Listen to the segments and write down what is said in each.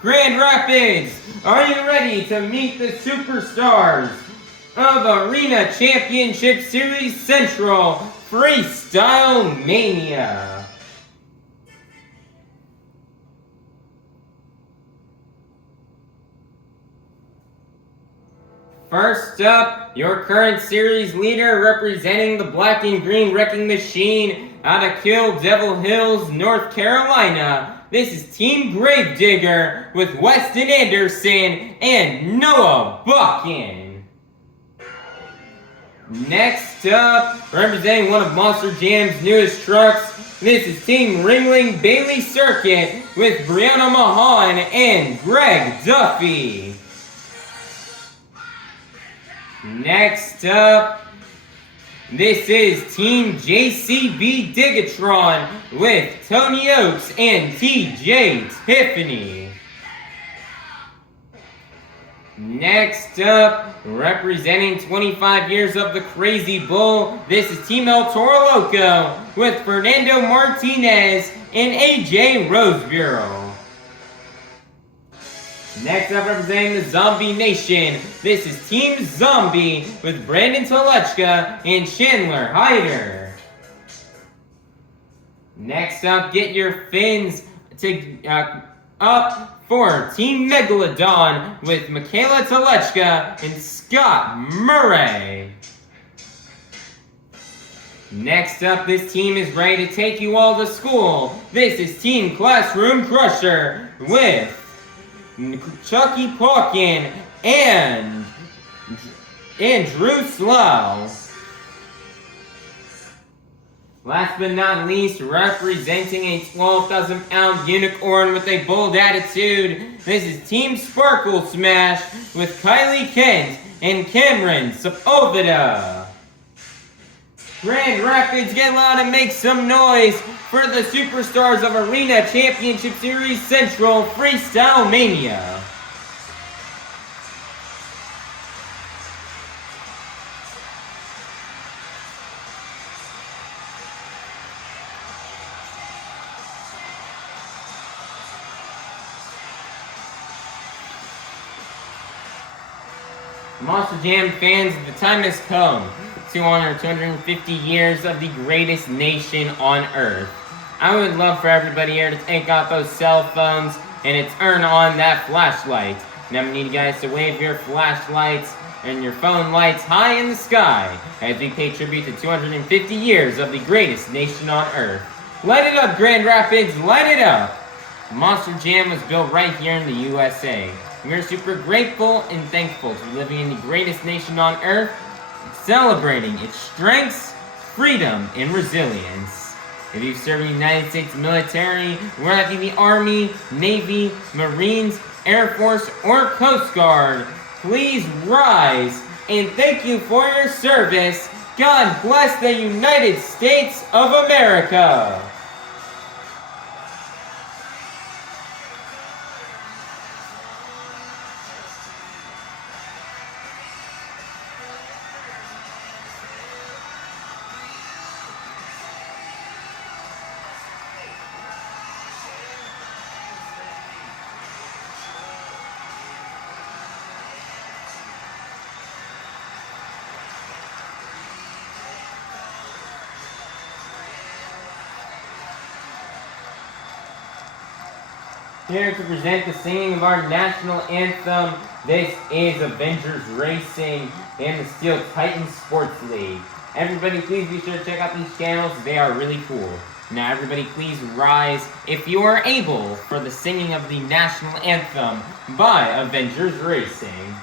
Grand Rapids, are you ready to meet the superstars of Arena Championship Series Central Freestyle Mania? First up, your current series leader representing the Black and Green Wrecking Machine out of Kill Devil Hills, North Carolina. This is Team Gravedigger with Weston Anderson and Noah Pauken. Next up, representing one of Monster Jam's newest trucks, this is Team Ringling Bailey Circuit with Brianna Mahon and Greg Duffy. Next up, this is Team JCB DIGatron with Tony Ochs and TJ Tiffany. Next up, representing 25 years of the Crazy Bull, this is Team El Toro Loco with Fernando Martinez and AJ Roseboro. Next up, representing the Zombie Nation, this is Team Zombie with Brandan Tulachka and Chandler Hyder. Next up, get your fins up for Team Megalodon with Mikayla Tulachka and Scott Murray. Next up, this team is ready to take you all to school. This is Team Classroom Crusher with Chuckie Pauken and Drew Slough. Last but not least, representing a 12,000-pound unicorn with a bold attitude, this is Team Sparkle Smash with Kylie Kent and Cameron Sepulveda. Grand Rapids, get loud and make some noise for the superstars of Arena Championship Series Central Freestyle Mania. Monster Jam fans, the time has come to honor 250 years of the greatest nation on Earth. I would love for everybody here to take out those cell phones and to turn on that flashlight. Now I need you guys to wave your flashlights and your phone lights high in the sky as we pay tribute to 250 years of the greatest nation on Earth. Light it up, Grand Rapids, light it up! Monster Jam was built right here in the USA. We are super grateful and thankful for living in the greatest nation on Earth, celebrating its strengths, freedom, and resilience. If you've served in the United States military, whether that be the Army, Navy, Marines, Air Force, or Coast Guard, please rise and thank you for your service. God bless the United States of America. Here to present the singing of our national anthem, this is Avengers Racing and the Steel Titan Sports League. Everybody please be sure to check out these channels, they are really cool. Now everybody please rise, if you are able, for the singing of the national anthem by Avengers Racing.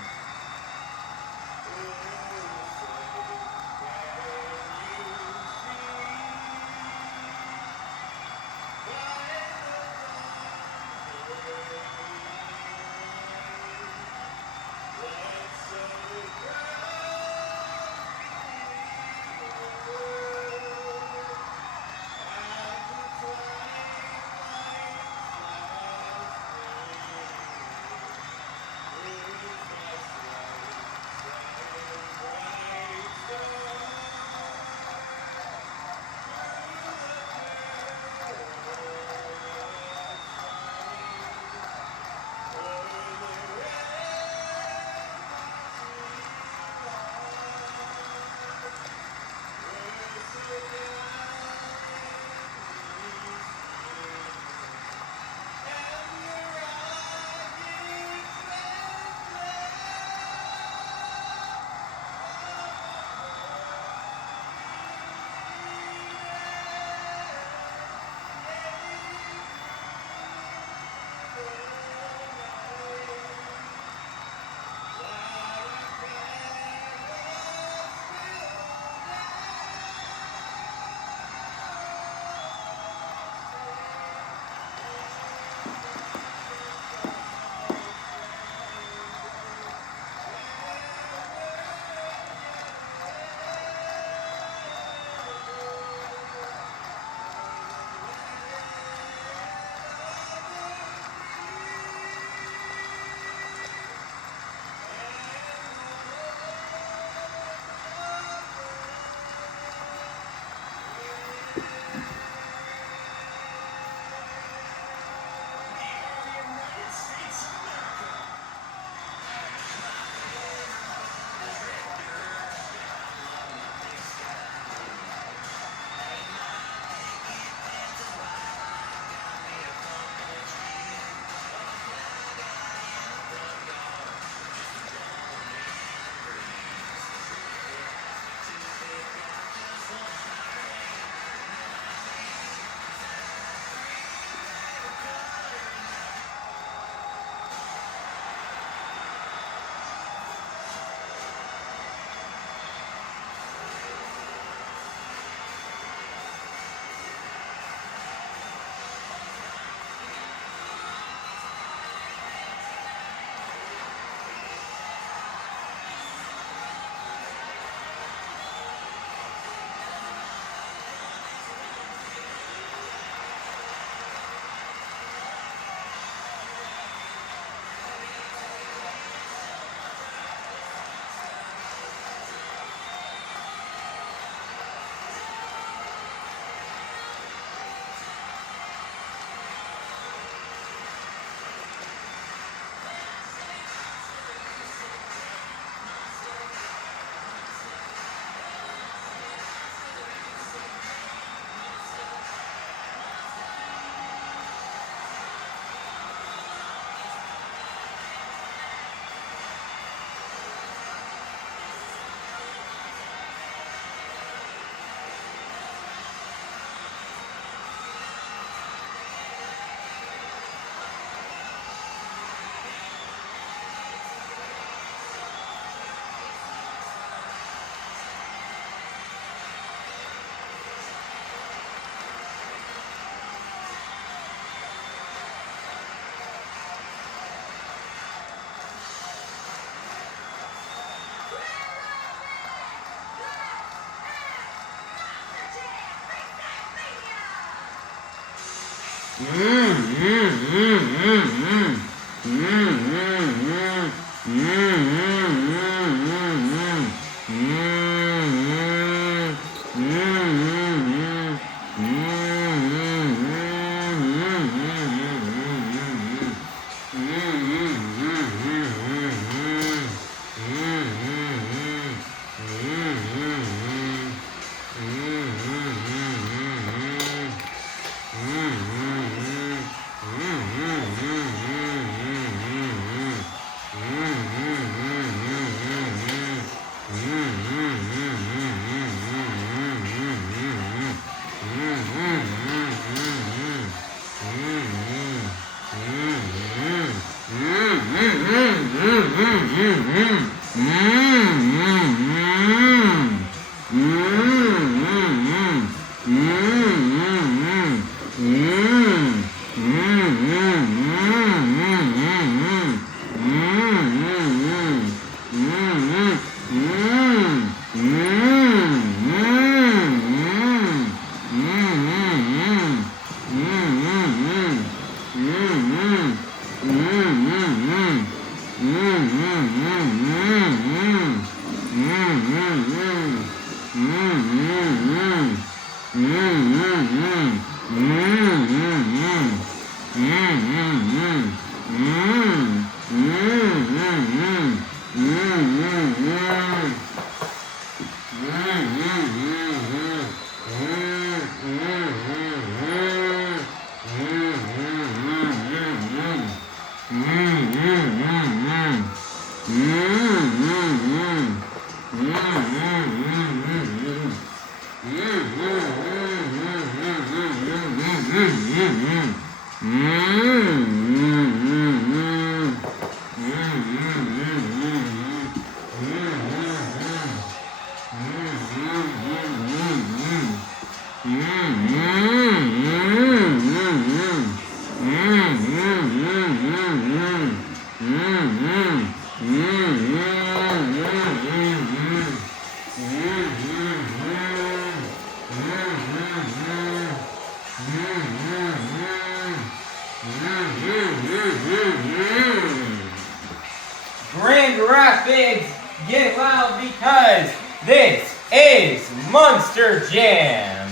Grand Rapids, get loud because this is Monster Jam.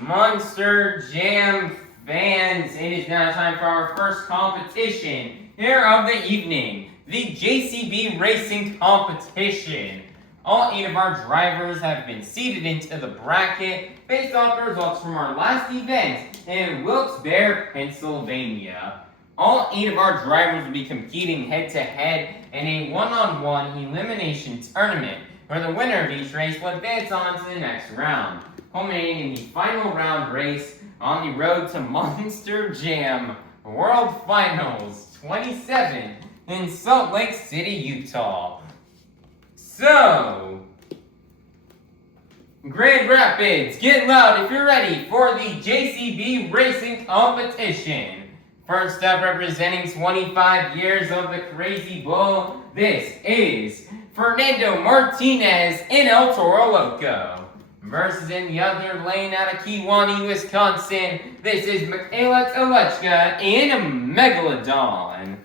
Monster Jam fans, it is now time for our first competition here of the evening, the JCB Racing Competition. All 8 of our drivers have been seeded into the bracket based off the results from our last event in Wilkes-Barre, Pennsylvania. All 8 of our drivers will be competing head-to-head in a one-on-one elimination tournament, where the winner of each race will advance on to the next round, culminating in the final round race on the road to Monster Jam World Finals 27 in Salt Lake City, Utah. So, Grand Rapids, get loud if you're ready for the JCB Racing Competition. First up, representing 25 years of the Crazy Bull, this is Fernando Martinez in El Toro Loco. Versus in the other lane out of Kewaunee, Wisconsin, this is Mikayla Tulachka in Megalodon,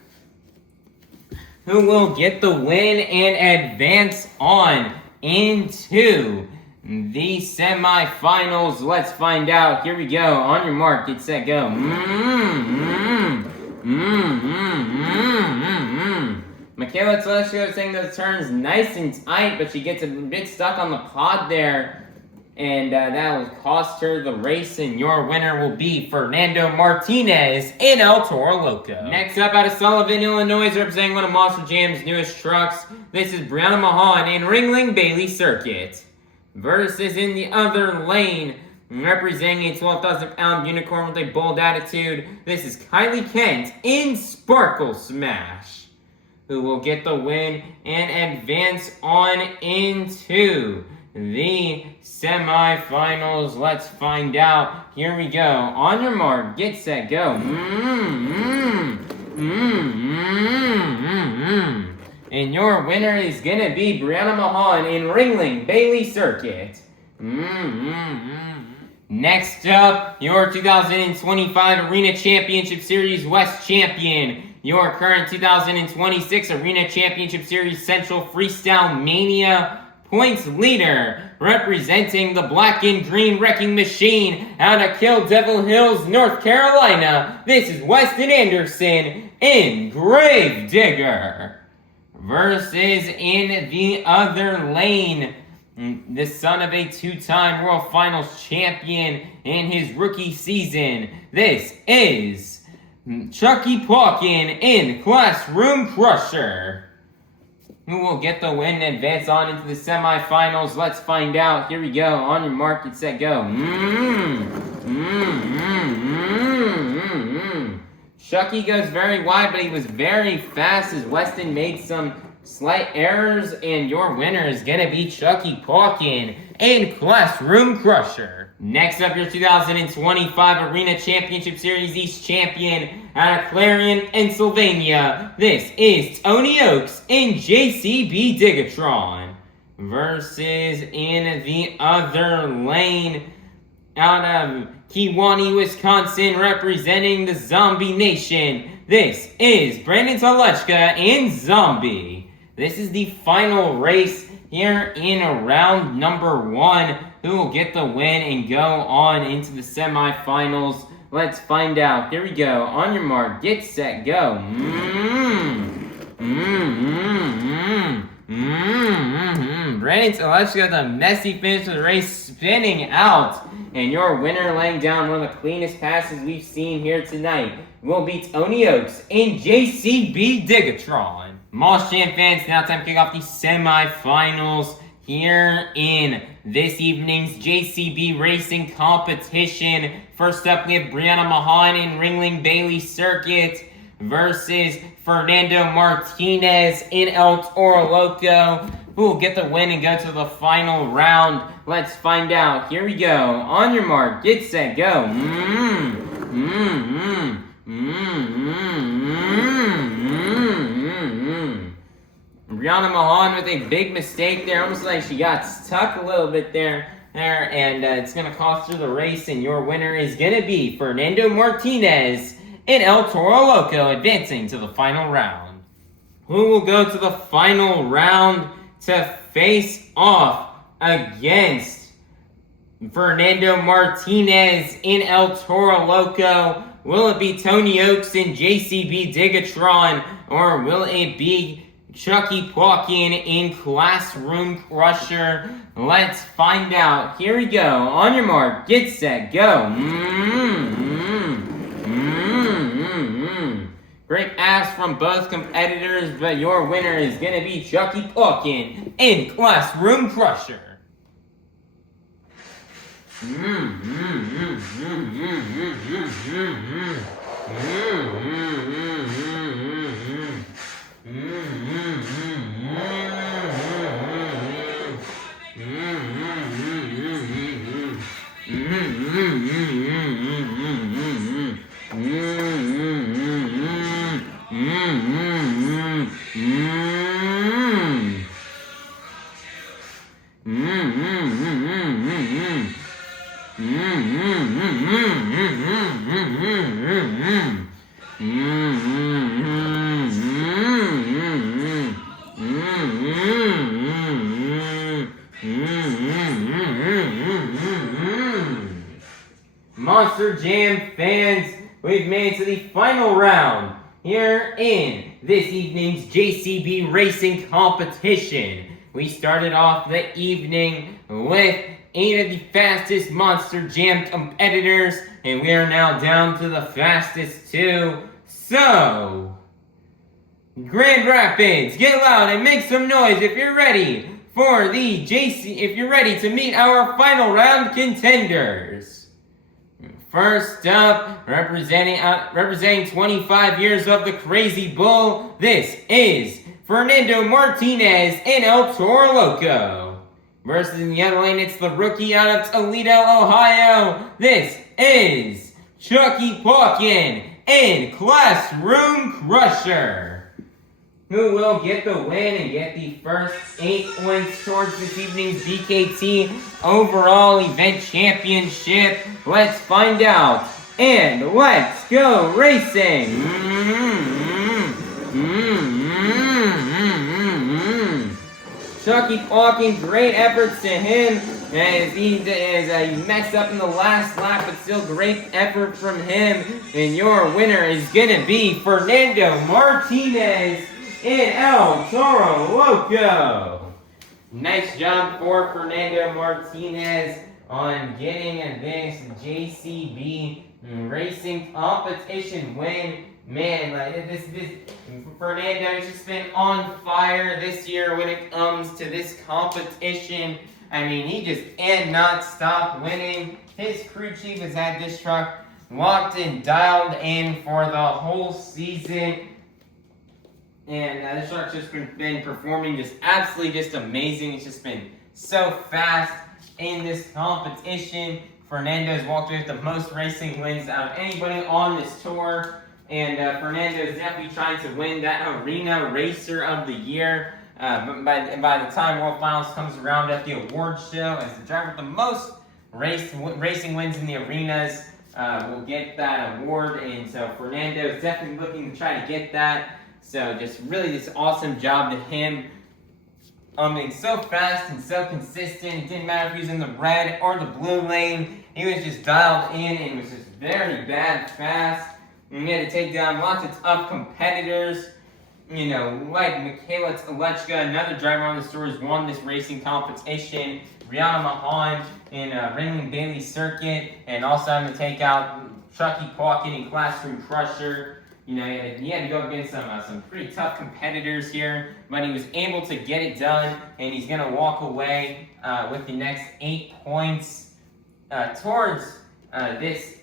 who will get the win and advance on into the semifinals. Let's find out. Here we go. On your mark, get set, go. Mikayla Tulachka saying those turns nice and tight, but she gets a bit stuck on the pod there. And that will cost her the race, and your winner will be Fernando Martinez in El Toro Loco. Next up, out of Sullivan, Illinois, representing one of Monster Jam's newest trucks, this is Brianna Mahon in Ringling Bailey Circuit. Versus in the other lane, representing a 12,000-pound unicorn with a bold attitude, this is Kylie Kent in Sparkle Smash, who will get the win and advance on into the semifinals. Let's find out. Here we go. On your mark, get set, go. And your winner is gonna be Brianna Mahon in Ringling Bailey Circuit. Next up, your 2025 Arena Championship Series West Champion, your current 2026 Arena Championship Series Central Freestyle Mania points leader, representing the Black and Green Wrecking Machine out of Kill Devil Hills, North Carolina. This is Weston Anderson in Gravedigger. Versus in the other lane, the son of a two-time World Finals champion in his rookie season. This is Chuckie Pauken in Classroom Crusher. Who will get the win and advance on into the semifinals? Let's find out. Here we go. On your mark, get set, go. Chuckie goes very wide, but he was very fast as Weston made some slight errors, and your winner is going to be Chuckie Pauken in Classroom Crusher. Next up, your 2025 Arena Championship Series East Champion out of Clarion, Pennsylvania. This is Tony Ochs in JCB DIGatron. Versus in the other lane, out of Kewanee, Wisconsin, representing the Zombie Nation. This is Brandan Tulachka and Zombie. This is the final race here in round number 1. Who will get the win and go on into the semifinals? Let's find out. Here we go. On your mark, get set, go. Brandan Tulachka, the messy finish of the race, spinning out. And your winner, laying down one of the cleanest passes we've seen here tonight, will be Tony Ochs in JCB DIGatron. Mahon fans, now time to kick off the semifinals here in this evening's JCB Racing Competition. First up, we have Brianna Mahon in Ringling Bailey Circuit versus Fernando Martinez in Toro Loco. Who will get the win and go to the final round? Let's find out. Here we go. On your mark, get set, go. Brianna Mahon with a big mistake there. Almost like she got stuck a little bit there, and it's going to cost her the race, and your winner is going to be Fernando Martinez in Toro Loco, advancing to the final round. Who will go to the final round to face off against Fernando Martinez in Toro Loco? Will it be Tony Ochs in JCB DIGatron, or will it be Chuckie Pauken in Classroom Crusher? Let's find out. Here we go. On your mark, get set, go. Great pass from both competitors, but your winner is going to be Chuckie Pauken in Classroom Crusher. Monster Jam fans, we've made it to the final round here in this evening's JCB Racing Competition. We started off the evening with 8 of the fastest Monster Jam competitors, and we are now down to the fastest 2. So, Grand Rapids, get loud and make some noise if you're ready for the if you're ready to meet our final round contenders. First up, representing 25 years of the Crazy Bull, this is Fernando Martinez in Toro Loco. Versus in the other lane, it's the rookie out of Toledo, Ohio. This is Chuckie Pauken in Classroom Crusher. who will get the win and get the first 8 points towards this evening's DKT overall event championship. Let's find out. And let's go racing! Chuckie Pauken, great efforts to him as he messed up in the last lap, but still great effort from him. And your winner is gonna be Fernando Martinez in El Toro Loco. Nice job for Fernando Martinez on getting this JCB Racing Competition win. Man, like this Fernando's just been on fire this year when it comes to this competition. I mean, he just cannot stop winning. His crew chief has had this truck locked and dialed in for the whole season. And this truck's just been performing just absolutely just amazing. It's just been so fast in this competition. Fernando's walked away with the most racing wins out of anybody on this tour. And Fernando is definitely trying to win that Arena Racer of the Year. But by the time World Finals comes around at the award show, as the driver with the most racing wins in the arenas will get that award. And so Fernando is definitely looking to try to get that. So just really this awesome job to him. Being so fast and so consistent. It didn't matter if he was in the red or the blue lane. He was just dialed in and was just very bad fast. And he had to take down lots of tough competitors, you know, like Mikayla, Tulachka, another driver on the tour, has won this racing competition. Brianna, Mahon in Greenbay circuit, and also having to take out Chuckie, Pauken, and Classroom Crusher. You know, he had to go against some pretty tough competitors here, but he was able to get it done, and he's going to walk away with the next 8 points towards this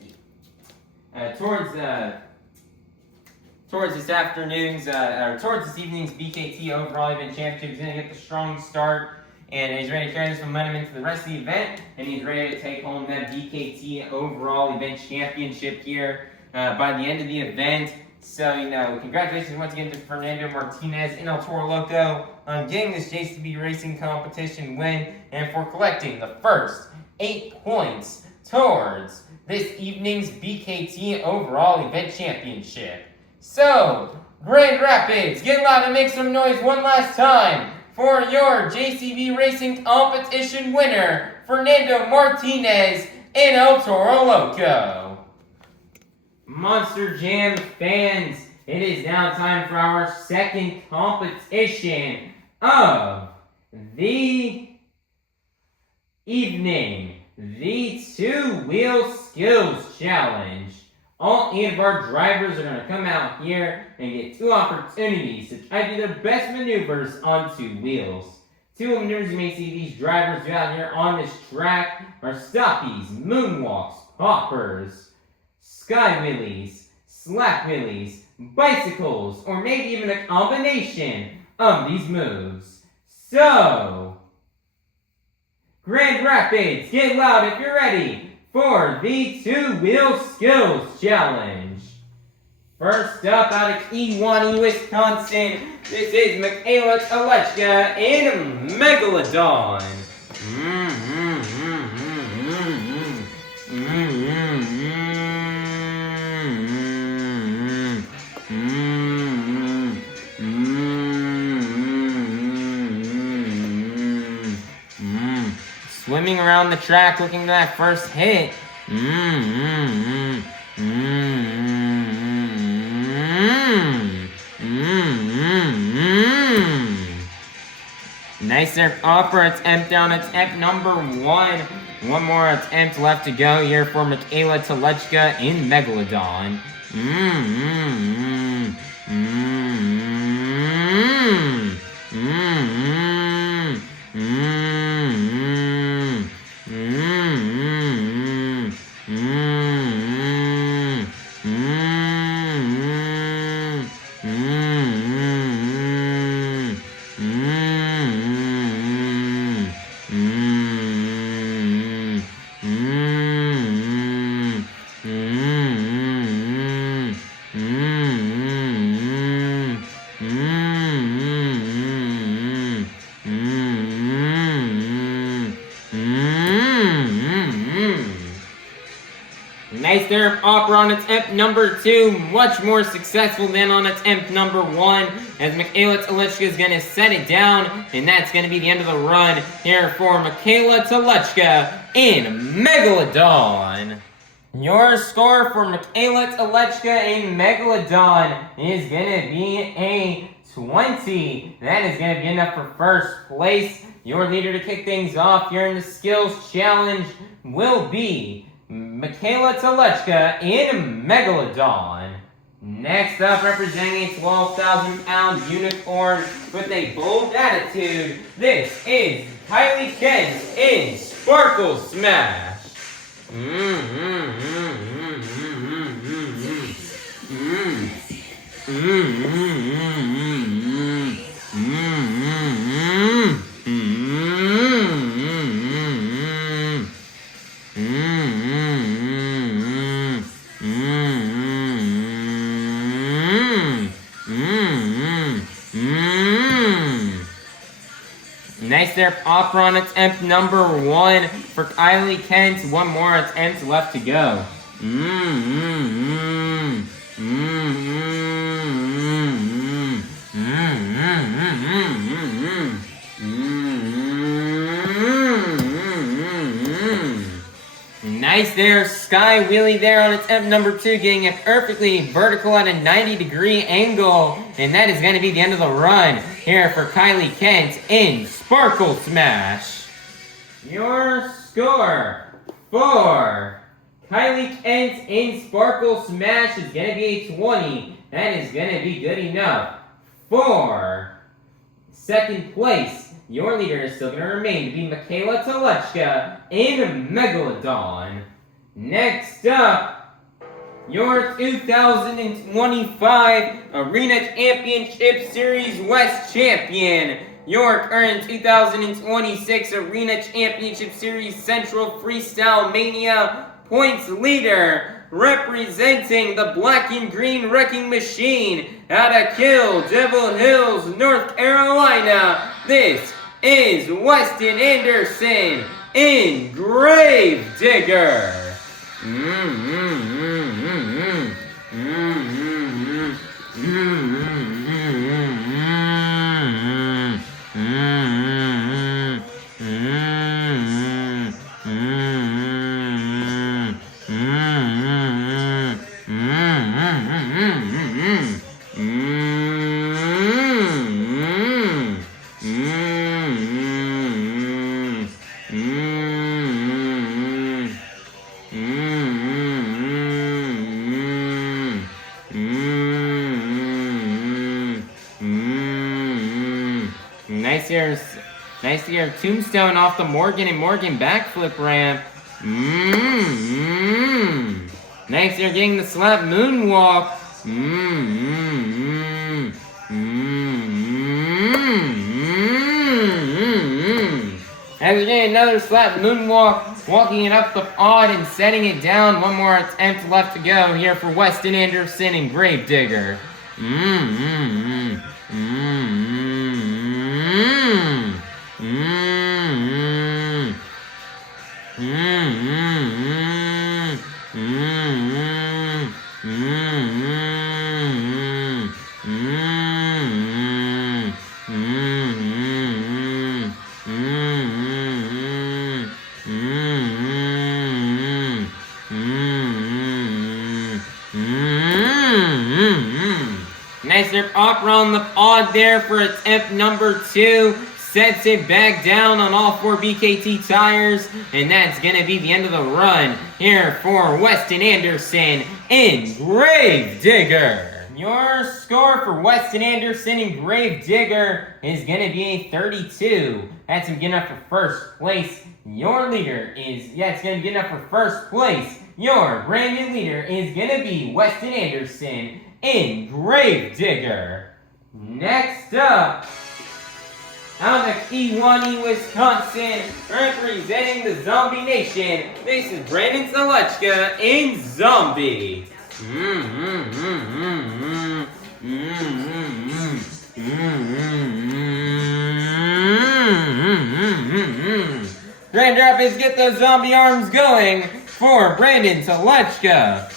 afternoon's, or towards this evening's BKT overall event championship. He's going to get the strong start, and he's ready to carry this momentum into the rest of the event, and he's ready to take home that BKT overall event championship here by the end of the event. So, you know, congratulations once again to Fernando Martinez in El Toro Loco on getting this JCB Racing Competition win and for collecting the first 8 points towards this evening's BKT overall event championship. So, Grand Rapids, get loud and make some noise one last time for your JCB Racing Competition winner, Fernando Martinez in El Toro Loco. Monster Jam fans, it is now time for our second competition of the evening, the Two-Wheel Skills Challenge. All 8 of our drivers are going to come out here and get 2 opportunities to try to do their best maneuvers on 2 wheels. 2 maneuvers you may see these drivers do out here on this track are stoppies, moonwalks, poppers, sky wheelies, slack wheelies, bicycles, or maybe even a combination of these moves. So, Grand Rapids, get loud if you're ready for the Two-Wheel Skills Challenge. First up out of Kewanee, Wisconsin, this is Mikayla Tulachka in Megalodon. Swimming around the track looking for that first hit. Nice upper attempt down attempt number 1. One more attempt left to go here for Mikayla Tulachka in Megalodon. there Opera on attempt number 2. Much more successful than on attempt number 1. As Mikayla Tulachka is going to set it down. And that's going to be the end of the run here for Mikayla Tulachka in Megalodon. Your score for Mikayla Tulachka in Megalodon is going to be a 20. That is going to be enough for first place. Your leader to kick things off here in the Skills Challenge will be Mikayla Tulachka in Megalodon. Next up, representing a 12,000-pound unicorn with a bold attitude, this is Kylie Kent in Sparkle Smash. Nice there, Opera on attempt number 1 for Kylie Kent. One more attempt left to go. Nice there, Sky Wheelie there on attempt number 2, getting it perfectly vertical at a 90-degree angle. And that is going to be the end of the run here for Kylie Kent in Sparkle Smash. Your score for Kylie Kent in Sparkle Smash is going to be a 20. That is going to be good enough for second place. Your leader is still going to remain to be Mikayla Tulachka in Megalodon. Next up, your 2025 Arena Championship Series West Champion. Your current 2026 Arena Championship Series Central Freestyle Mania points leader, representing the Black and Green Wrecking Machine out of Kill Devil Hills, North Carolina. This is Weston Anderson in Gravedigger. Nice here, tombstone off the Morgan and Morgan backflip ramp. Nice here, getting the slap moonwalk. As we're getting another slap moonwalk, walking it up the pod and setting it down. One more attempt left to go here for Weston Anderson and Gravedigger. Nice there, Opera on the pod there for attempt number 2. Sets it back down on all 4 BKT tires. And that's going to be the end of the run here for Weston Anderson in Gravedigger. Your score for Weston Anderson in Gravedigger is going to be a 32. That's good enough for first place. Your leader is, it's going to be good enough for first place. Your brand new leader is going to be Weston Anderson in Gravedigger. Next up, out of Kewanee, Wisconsin, representing the Zombie Nation, this is Brandan Tulachka in Zombie. Grand Rapids, get those zombie arms going for Brandan Tulachka.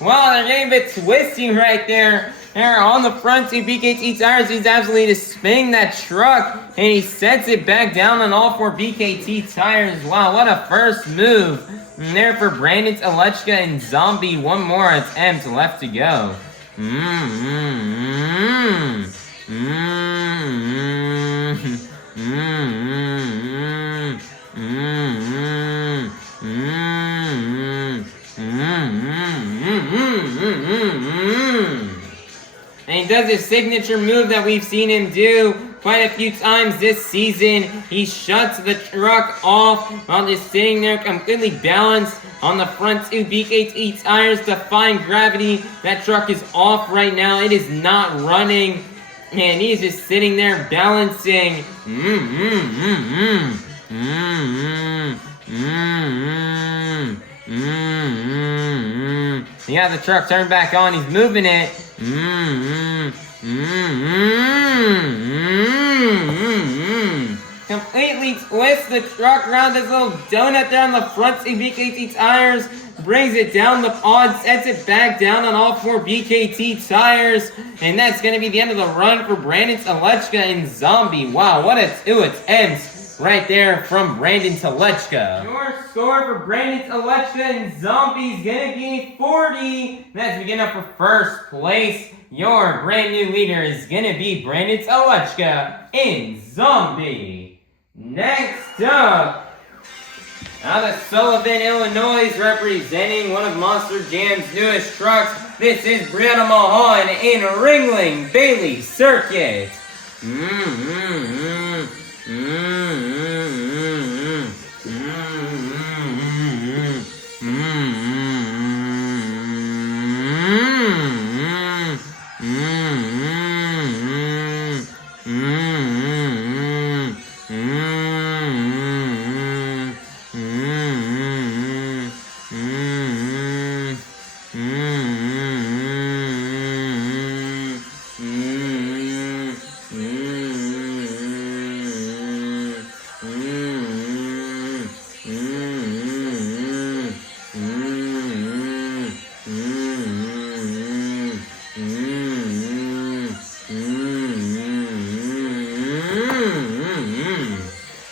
Well, they're getting a bit twisty right there. There on the front two BKT tires. He's absolutely just spinning that truck, and he sets it back down on all four BKT tires. Wow, what a first move. And there for Brandan Tulachka and Zombie. One more attempt left to go. And he does his signature move that we've seen him do quite a few times this season. He shuts the truck off while just sitting there completely balanced on the front two BKT tires, defying gravity. That truck is off right now. It is not running. And he's just sitting there balancing. He got the truck turned back on. He's moving it. Completely twists the truck around this little donut there on the front two BKT tires. Brings it down the pod, sets it back down on all four BKT tires. And that's going to be the end of the run for Brandan Tulachka and Zombie. Wow, what a two attempts right there from Brandan Tulachka. Your score for Brandan Tulachka and Zombie is going to be 40. That's beginning up for first place. Your brand new leader is going to be Brandan Tulachka and Zombie. Next up, out of Sullivan, Illinois, representing one of Monster Jam's newest trucks, this is Brianna Mahon in Ringling Bailey Circuit.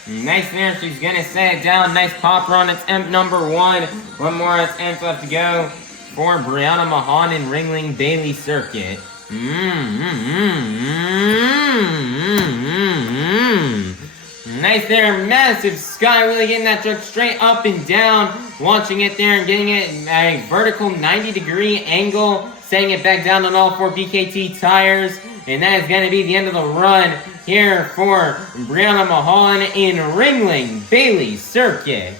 Nice there, she's gonna set it down. Nice popper on attempt number one. One more attempt left to go for Brianna Mahon in Ringling Bailey Circuit. Nice there, massive sky, really getting that truck straight up and down. Launching it there and getting it at a vertical 90-degree angle. Setting it back down on all four BKT tires. And that is going to be the end of the run here for Brianna Mahon in Ringling Bailey Circuit.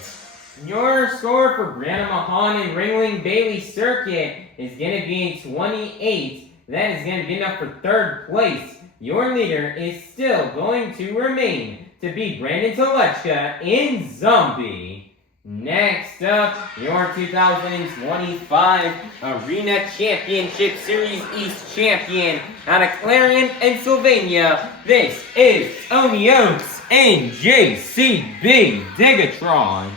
Your score for Brianna Mahon in Ringling Bailey Circuit is going to be 28. That is going to be enough for third place. Your leader is still going to remain to be Brandan Tulachka in Zombie. Next up, your 2025 Arena Championship Series East Champion out of Clarion, Pennsylvania. This is Tony Ochs and JCB DIGatron.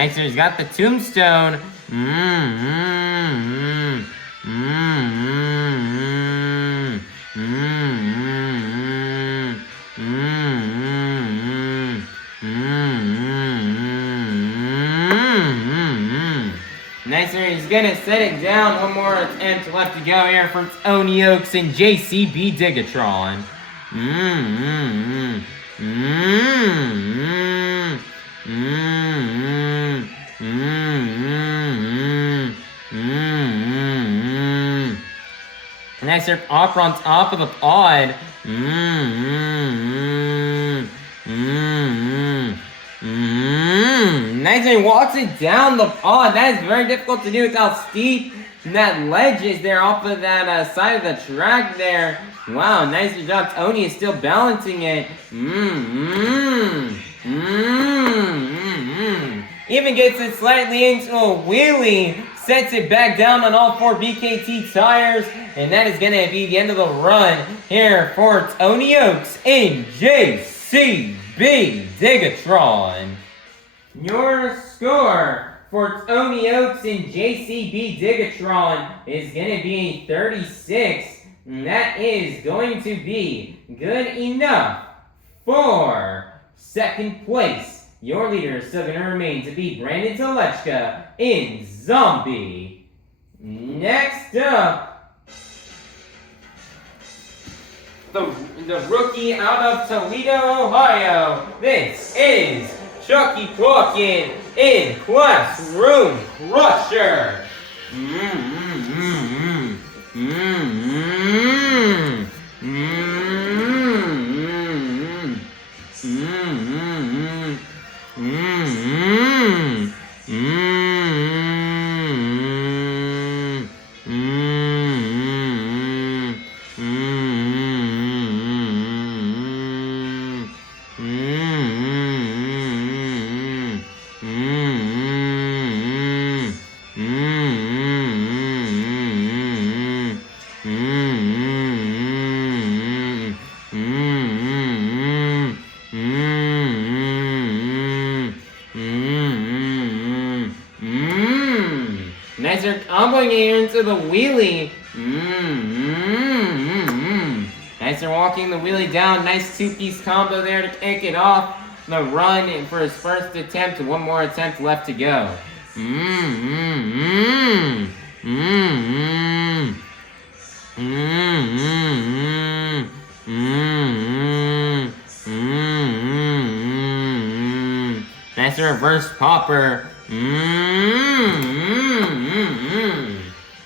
Nice there. He's got the tombstone. Nice there. He's gonna set it down. One more attempt left to go here for Tony Ochs and JCB DIGatron. Nice there. Up on top of the pod. Nice, and he walks it down the pod. That is very difficult to do with how steep that ledge is there off of that side of the track there. Wow, nice job. Tony is still balancing it. Even gets it slightly into a wheelie. Sets it back down on all 4 BKT tires. And that is going to be the end of the run here for Tony Ochs and JCB DIGatron. Your score for Tony Ochs and JCB DIGatron is going to be 36. And that is going to be good enough for second place. Your leader is still going to remain to be Brandan Tulachka in Zombie. Next up, the rookie out of Toledo, Ohio. This is Chuckie Pauken in Classroom Crusher. Nice, they're comboing here into the wheelie. Nice, they're walking the wheelie down. Nice two-piece combo there to kick it off the run for his first attempt. One more attempt left to go. Nice reverse popper.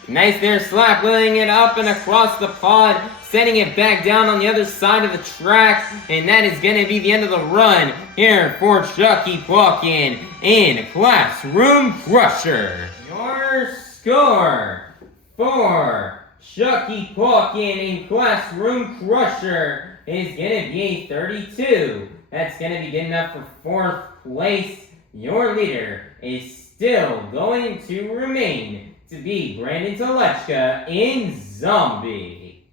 Nice there, slap wheeling it up and across the pod, setting it back down on the other side of the track, and that is going to be the end of the run here for Chuckie Pauken in Classroom Crusher. Your score for Chuckie Pauken in Classroom Crusher is going to be 32. That's going to be good enough for fourth place. Your leader is still going to remain to be Brandan Tulachka in Zombie.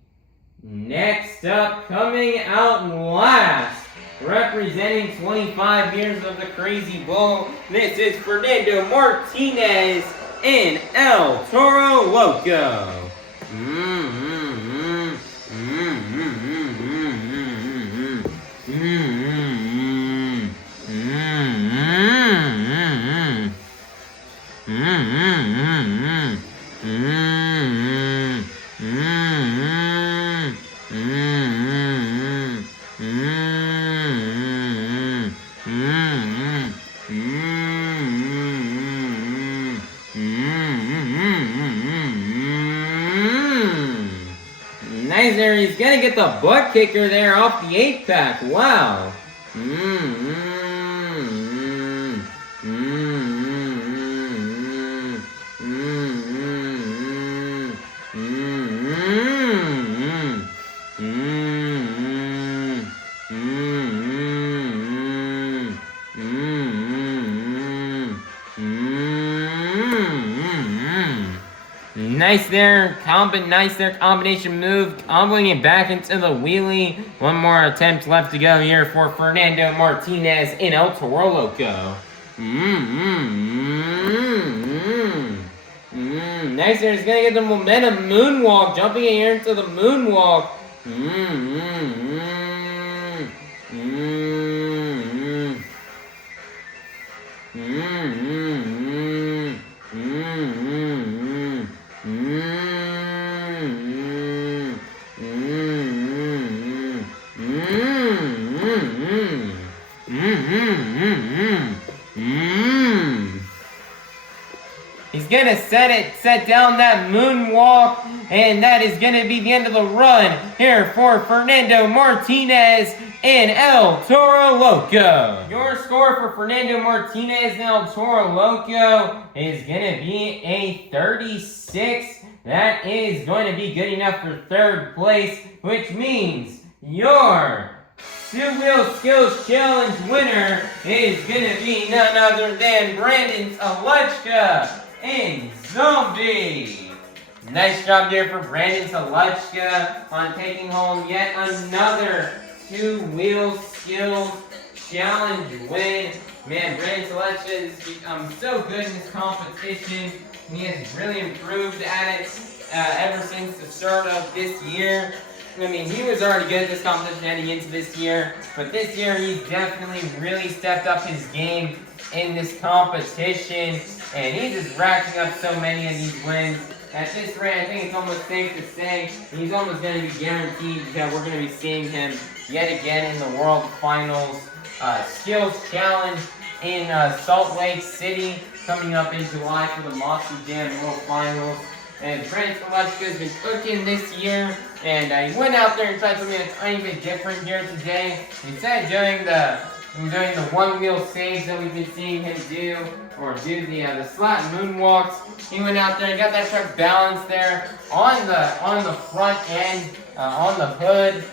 Next up, coming out last, representing 25 years of the Crazy Bull, this is Fernando Martinez in El Toro Loco. Nice there, he's gonna get the butt kicker there off the 8-pack. Wow. Nice there, combination move, comboing it back into the wheelie. One more attempt left to go here for Fernando Martinez in El Toro Loco. Next here, he's gonna get the momentum moonwalk, jumping in here into the moonwalk. He's gonna set down that moonwalk, and that is gonna be the end of the run here for Fernando Martinez and El Toro Loco. Your score for Fernando Martinez and El Toro Loco is gonna be a 36. That is going to be good enough for third place, which means your Two-Wheel Skills Challenge winner is gonna be none other than Brandan, Tulachka, and Zombie. Nice job there for Brandan Tulachka on taking home yet another Two-Wheel Skills Challenge win. Man, Brandan Tulachka has become so good in this competition. He has really improved at it ever since the start of this year. I mean, he was already good at this competition heading into this year, but this year he definitely really stepped up his game in this competition, and he's just racking up so many of these wins. At this rate, I think it's almost safe to say he's almost going to be guaranteed that we're going to be seeing him yet again in the World Finals Skills Challenge in Salt Lake City coming up in July for the Monster Jam World Finals. And Brandan Tulachka has been cooking this year, and he went out there and tried something a tiny bit different here today. Instead of doing the one-wheel saves that we've been seeing him do, or do the slat moonwalks, he went out there and got that truck balanced there on the front end, on the hood,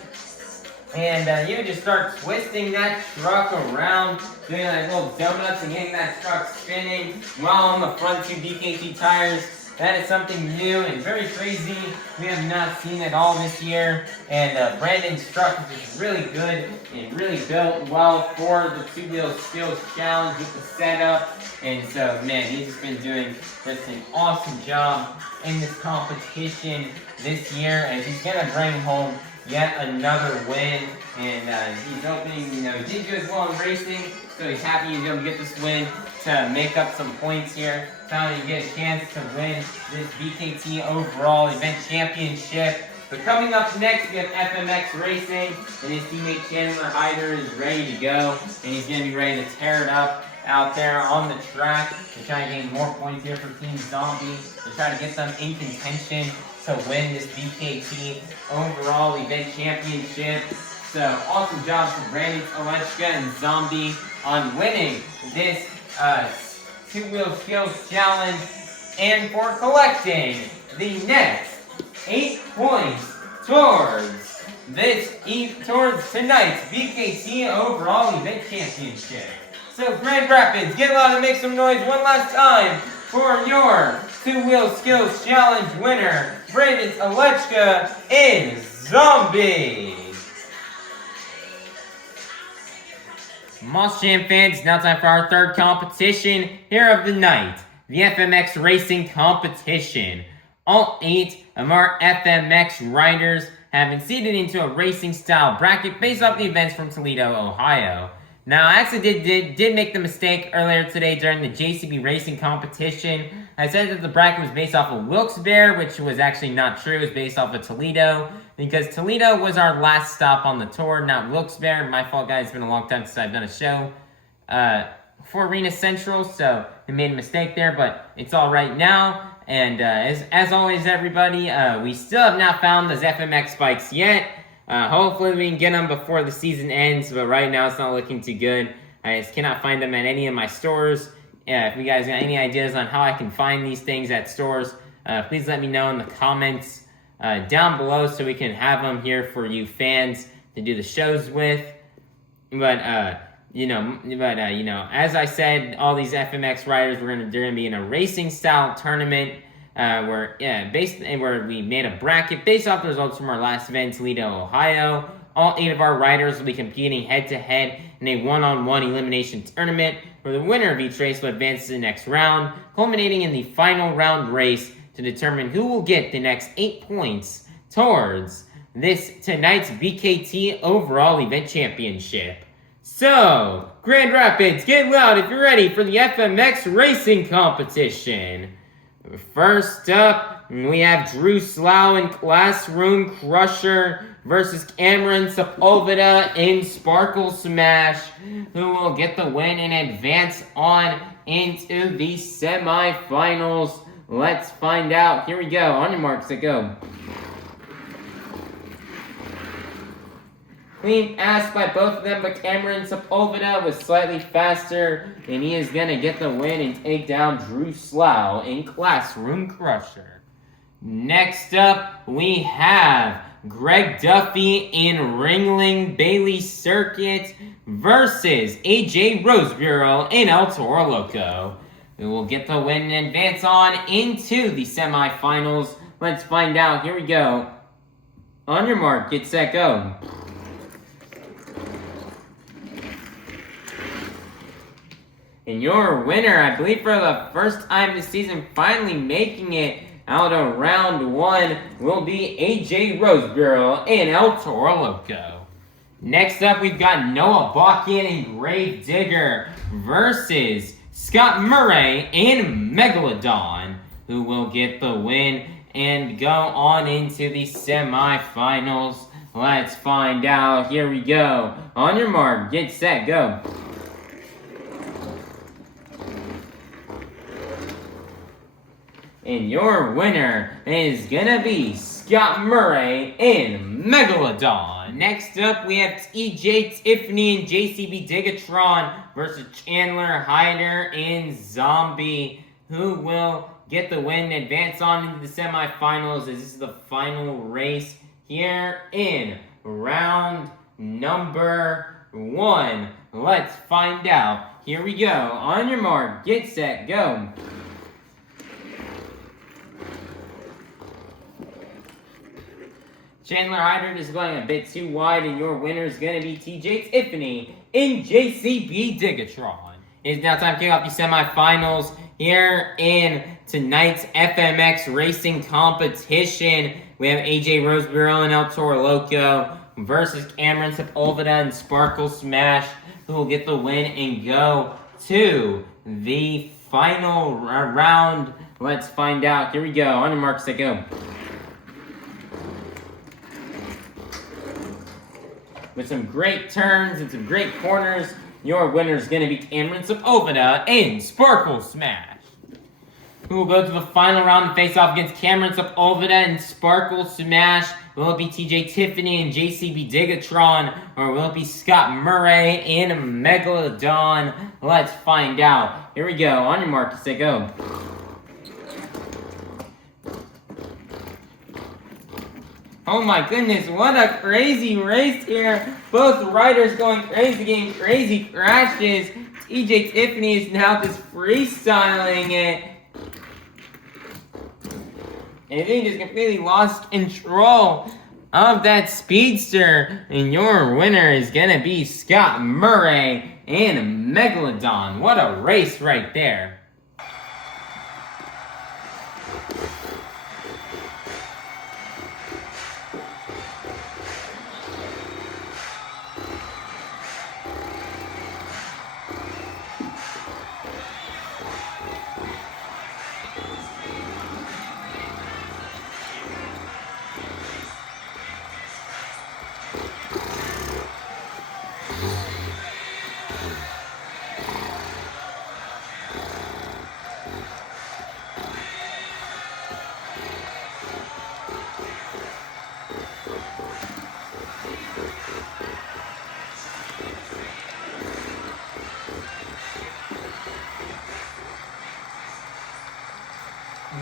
and he would just start twisting that truck around, doing like little donuts and getting that truck spinning while on the front two DKT tires. That is something new and very crazy. We have not seen it all this year. And Brandan's truck is just really good and really built well for the Two-Wheel Skills Challenge with the setup. And so, man, he's just been doing just an awesome job in this competition this year. And he's going to bring home yet another win. And he's opening, he did good as well in racing. So he's happy he's able to get this win to make up some points here. Finally get a chance to win this BKT overall event championship. But coming up next, we have FMX Racing, and his teammate Chandler Hyder is ready to go, and he's going to be ready to tear it up out there on the track to try and gain more points here for Team Zombie, to try to get them in contention to win this BKT overall event championship. So awesome job for Brandan Tulachka and Zombie on winning this Two-Wheel Skills Challenge, and for collecting the next 8 points towards tonight's BKT overall event championship. So Grand Rapids, get loud and make some noise one last time for your Two-Wheel Skills Challenge winner, Brandan Tulachka and Zombie. Monster Jam fans, now time for our third competition here of the night, the FMX Racing Competition. All 8 of our FMX riders have been seeded into a racing style bracket based off the events from Toledo, Ohio. Now, I actually did make the mistake earlier today during the JCB Racing Competition. I said that the bracket was based off of Wilkes-Barre, which was actually not true. It was based off of Toledo, because Toledo was our last stop on the tour, not Wilkes-Barre. My fault, guys. It's been a long time since I've done a show for Arena Central, so I made a mistake there, but it's all right now. And as always, everybody, we still have not found those FMX bikes yet. Hopefully we can get them before the season ends, but right now it's not looking too good. I just cannot find them at any of my stores. If you guys got any ideas on how I can find these things at stores, please let me know in the comments down below so we can have them here for you fans to do the shows with. But as I said, all these FMX riders they're gonna be in a racing style tournament where we made a bracket based off the results from our last event in Toledo, Ohio. All 8 of our riders will be competing head to head in a one-on-one elimination tournament where the winner of each race will advance to the next round, culminating in the final round race to determine who will get the next 8 points towards tonight's BKT overall event championship. So, Grand Rapids, get loud if you're ready for the FMX Racing Competition. First up, we have Drew Slough in Classroom Crusher versus Cameron Sepulveda in Sparkle Smash, who will get the win and advance on into the semifinals. Let's find out. Here we go. On your marks, set go. Clean pass by both of them, but Cameron Sepulveda was slightly faster, and he is going to get the win and take down Drew Slough in Classroom Crusher. Next up, we have Greg Duffy in Ringling Bailey Circuit versus AJ Roseborough in El Toro Loco, who will get the win and advance on into the semifinals. Let's find out. Here we go. On your mark, get set, go. And your winner, I believe for the first time this season, finally making it out of round 1, will be AJ Roseborough in El Toro Loco. Next up, we've got Noah Bachkin and Grave Digger versus Scott Murray and Megalodon, who will get the win and go on into the semifinals. Let's find out. Here we go. On your mark, get set, go. And your winner is gonna be Scott Murray in Megalodon. Next up, we have TJ Tiffany and JCB DIGatron versus Chandler Hyder in Zombie, who will get the win and advance on into the semifinals, as this is the final race here in round number 1. Let's find out. Here we go. On your mark, get set, go. Chandler Hyder is going a bit too wide, and your winner is going to be TJ Tiffany in JCB DIGatron. It is now time to kick off the semifinals here in tonight's FMX Racing Competition. We have AJ Roseborough and El Toro Loco versus Cameron Sepulveda and Sparkle Smash, who will get the win and go to the final round. Let's find out. Here we go. On your marks, set, go. With some great turns and some great corners, your winner is going to be Cameron Sepulveda in Sparkle Smash, who will go to the final round and face off against Cameron Sepulveda in Sparkle Smash. Will it be TJ Tiffany and JCB DIGatron, or will it be Scott Murray in Megalodon? Let's find out. Here we go. On your mark, set, go. Oh my goodness, what a crazy race here. Both riders going crazy, getting crazy crashes. TJ Tiffany is now just freestyling it. And he just completely lost control of that speedster. And your winner is going to be Scott Murray in Megalodon. What a race right there.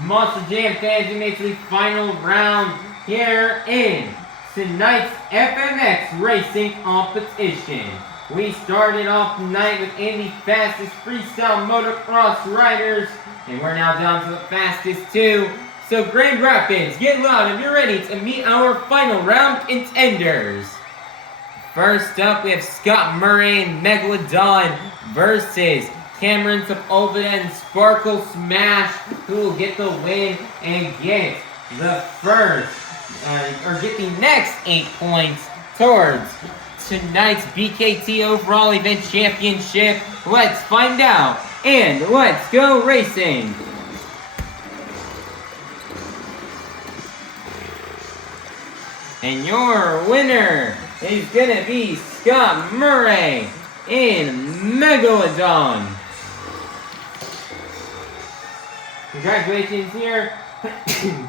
Monster Jam fans, we made it to the final round here in tonight's FMX Racing Competition. We started off tonight with the fastest freestyle motocross riders, and we're now down to the fastest 2. So Grand Rapids, get loud if you're ready to meet our final round contenders. First up, we have Scott Murray and Megalodon versus Cameron Sepulveda and Sparkle Smash, who will get the win and get the get the next 8 points towards tonight's BKT Overall Event Championship. Let's find out, and let's go racing! And your winner is gonna be Scott Murray in Megalodon. Congratulations here.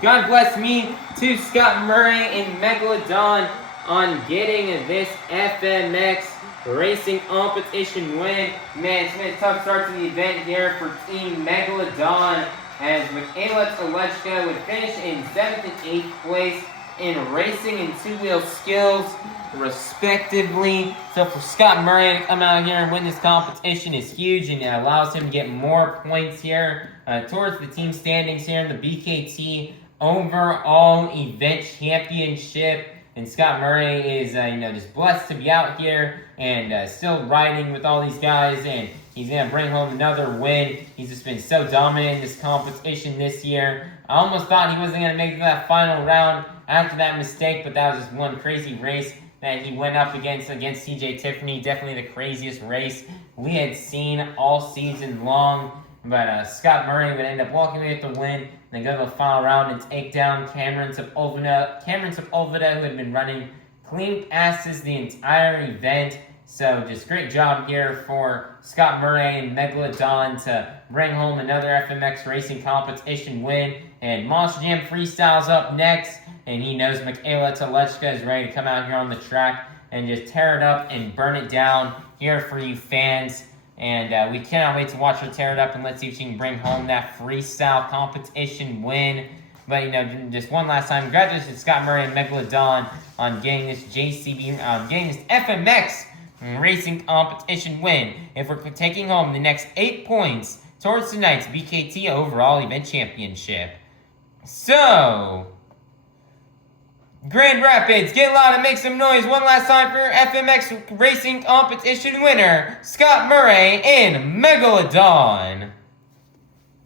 God bless me to Scott Murray in Megalodon on getting this FMX Racing Competition win. Man, it's been a tough start to the event here for Team Megalodon, as Mikayla Tulachka would finish in 7th and 8th place in racing and two-wheel skills, respectively. So for Scott Murray to come out here and win this competition is huge, and it allows him to get more points here towards the team standings here in the BKT Overall Event Championship. And Scott Murray is, just blessed to be out here and still riding with all these guys, and he's going to bring home another win. He's just been so dominant in this competition this year. I almost thought he wasn't going to make it to that final round after that mistake, but that was just one crazy race that he went up against CJ Tiffany. Definitely the craziest race we had seen all season long. But Scott Murray would end up walking away with the win, and then go to the final round and take down Cameron Sepulveda, who had been running clean passes the entire event. So just great job here for Scott Murray and Megalodon to bring home another FMX Racing Competition win. And Monster Jam Freestyle's up next, and he knows Mikayla Tulachka is ready to come out here on the track and just tear it up and burn it down here for you fans. And we cannot wait to watch her tear it up, and let's see if she can bring home that freestyle competition win. But, just one last time, congratulations to Scott Murray and Megalodon on getting this FMX Racing Competition win. If we're taking home the next 8 points towards tonight's BKT Overall Event Championship. So, Grand Rapids, get loud and make some noise one last time for your FMX Racing Competition winner, Scott Murray in Megalodon.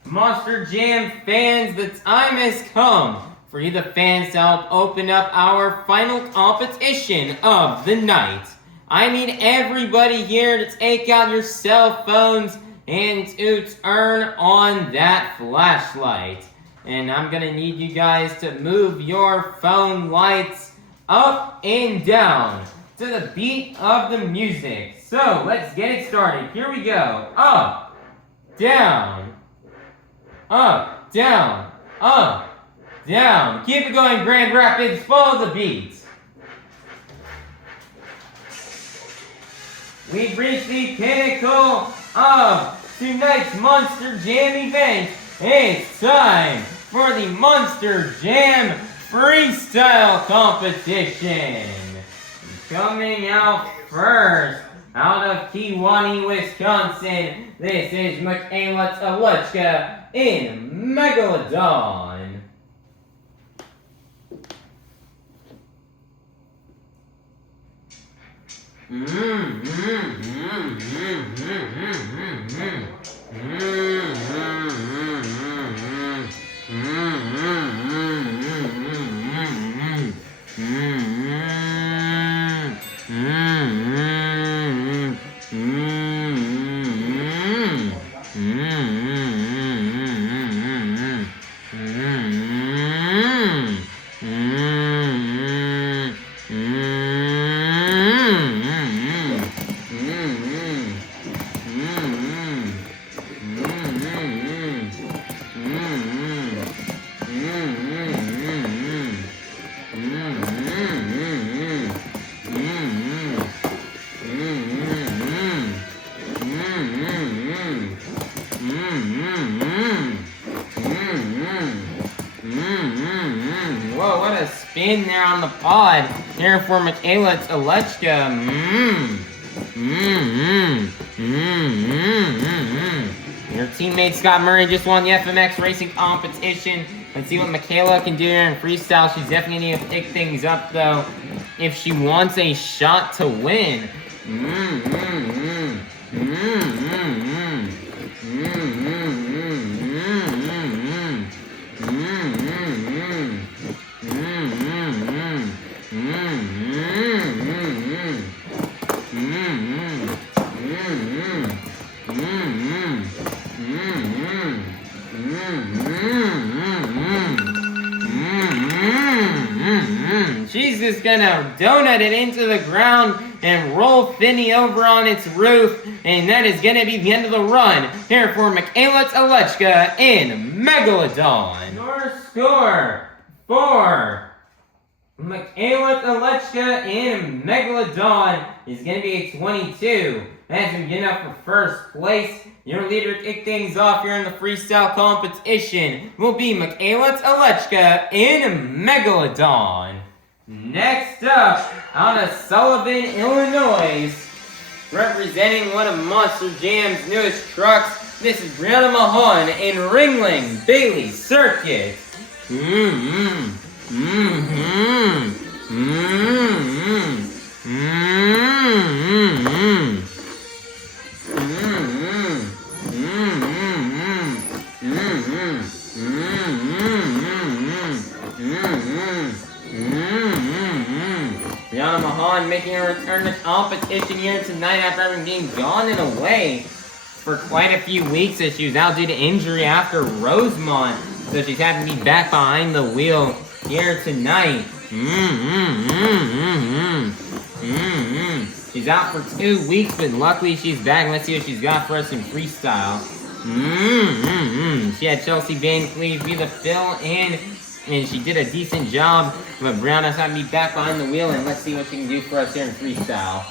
Monster Jam fans, the time has come for you, the fans, to help open up our final competition of the night. I need everybody here to take out your cell phones and to turn on that flashlight. And I'm going to need you guys to move your phone lights up and down to the beat of the music. So, let's get it started. Here we go. Up, down, up, down, up, down. Keep it going, Grand Rapids. Follow the beat. We've reached the pinnacle of tonight's Monster Jam event. It's time for the Monster Jam Freestyle Competition. Coming out first, out of Kewanee, Wisconsin, this is Mikayla Tulachka in Megalodon. Whoa, what a spin there on the pod here for Mikayla Tulachka. Your teammate Scott Murray just won the FMX Racing Competition. Let's see what Mikayla can do here in freestyle. She's definitely going to pick things up, though. if she wants a shot to win. She's just gonna donut it into the ground and roll Finny over on its roof, and that is gonna be the end of the run here for Mikayla Tulachka in Megalodon. Your score for Mikayla Tulachka in Megalodon is gonna be a 22. That's good enough for first place. Your leader to kick things off here in the freestyle competition will be Mikayla Tulachka in Megalodon. Next up, out of Sullivan, Illinois, representing one of Monster Jam's newest trucks, this is Brianna Mahon in Ringling Bailey Circuit. Brianna Mahon making a return to competition here tonight after having been gone and away for quite a few weeks as she was out due to injury after Rosemont. So she's happy to be back behind the wheel here tonight. She's out for 2 weeks, but luckily she's back. Let's see what she's got for us in freestyle. She had Chelsea Van Cleve be the fill-in, and she did a decent job, but Brianna's happy to be back behind the wheel, and let's see what she can do for us here in freestyle.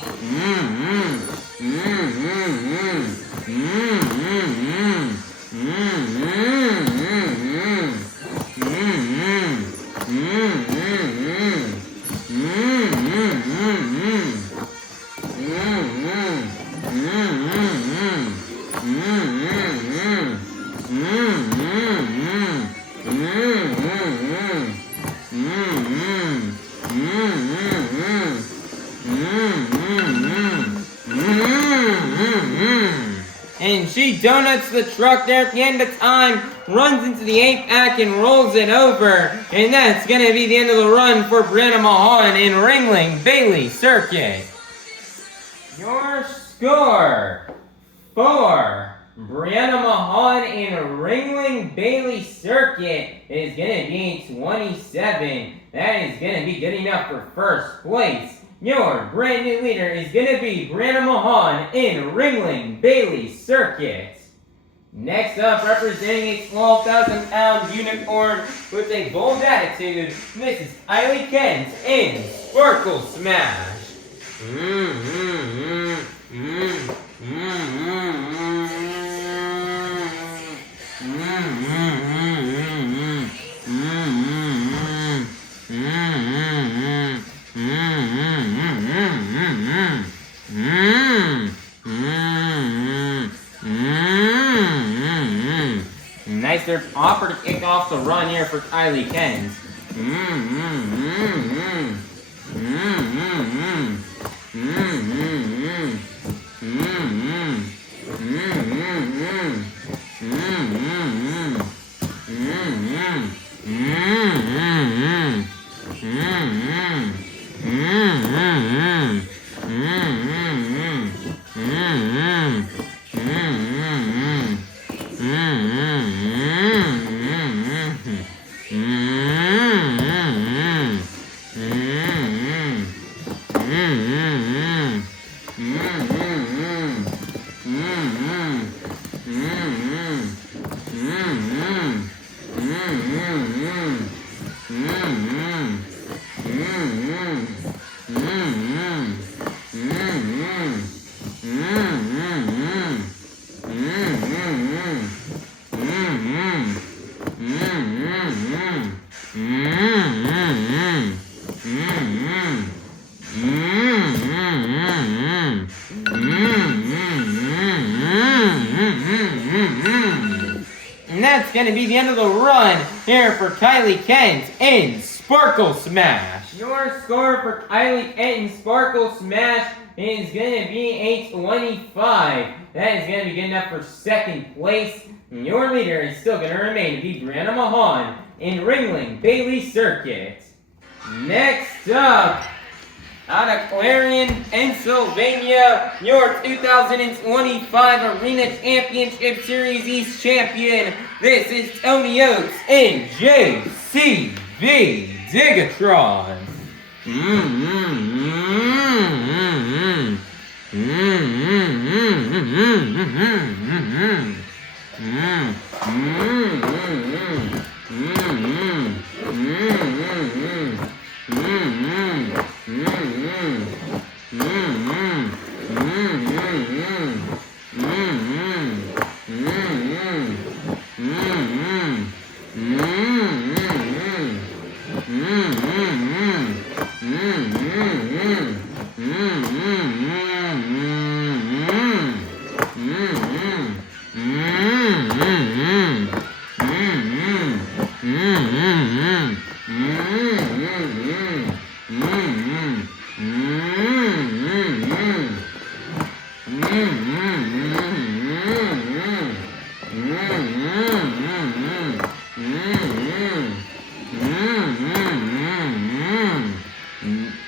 And she donuts the truck there at the end of time, runs into the 8 pack and rolls it over. And that's going to be the end of the run for Brianna Mahon in Ringling Bailey Circuit. Your score for Brianna Mahon in Ringling Bailey Circuit is going to be 27. That is going to be good enough for first place. Your brand new leader is going to be Brianna Mahon in Ringling Bailey Circuit. Next up, representing a 12,000-pound unicorn with a bold attitude, this is Kylie Kent in Sparkle Smash. Nice there offer to kick off the run here for Kylie Kent. And that's going to be the end of the run here for Kylie Kent in Sparkle Smash. Your score for Kylie and Sparkle Smash is going to be a 25. That is going to be good enough for second place. And your leader is still going to remain to be Brianna Mahon in Ringling Bailey Circuit. Next up, out of Clarion, Pennsylvania, your 2025 Arena Championship Series East champion. This is Tony Ochs in JCB DIGatron.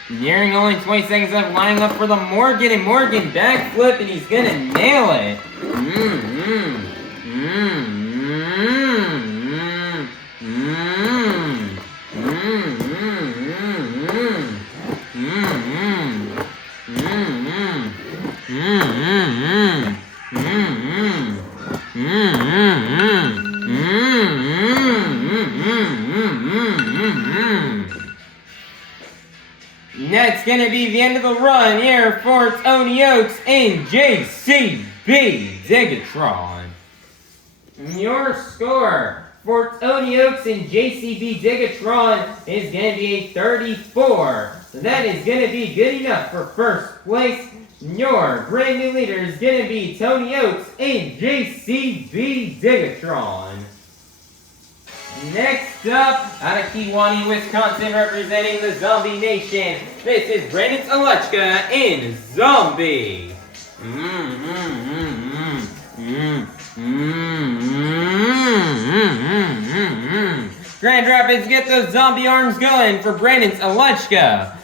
Nearing only 20 seconds left, lining up for the Morgan, and Morgan backflip, and he's gonna nail it. That's gonna be the end of the run here for Tony Ochs in JCB DIGatron. Your score for Tony Ochs in JCB DIGatron is gonna be a 34. So that is gonna be good enough for first place. Your brand new leader is gonna be Tony Ochs in JCB DIGatron. Next up, out of Kewanee, Wisconsin, representing the Zombie Nation, this is Brandan Tulachka in Zombie. Grand Rapids, get those zombie arms going for Brandan Tulachka.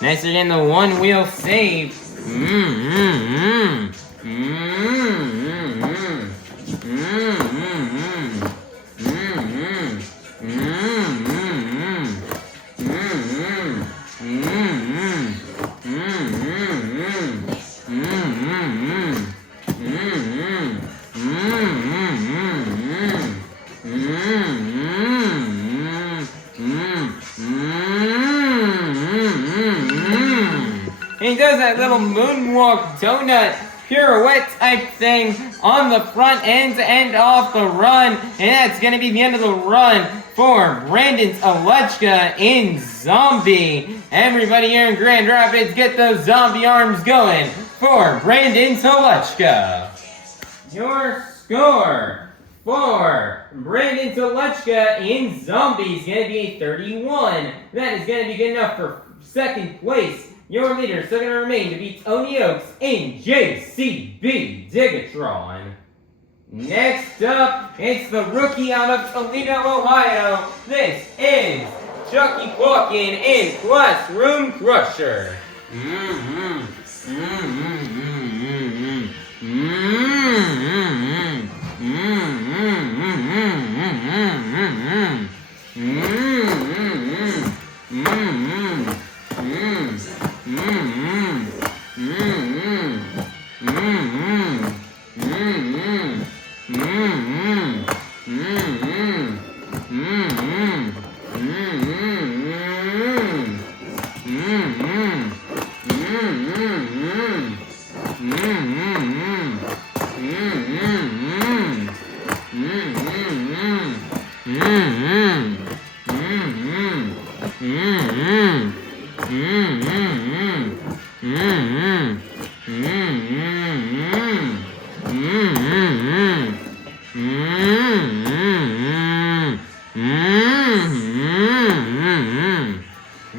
Nicer than the one wheel save. He does that little moonwalk donut pirouette type thing on the front end to end off the run, and that's going to be the end of the run for Brandan Tulachka in Zombie. Everybody here in Grand Rapids, get those zombie arms going for Brandan Tulachka. Your score for Brandan Tulachka in Zombie is going to be a 31. That is going to be good enough for second place. Your leader is still going to remain to be Tony Ochs in JCB DIGatron. Next up, it's the rookie out of Toledo, Ohio. This is Chuckie Pauken in Classroom Crusher.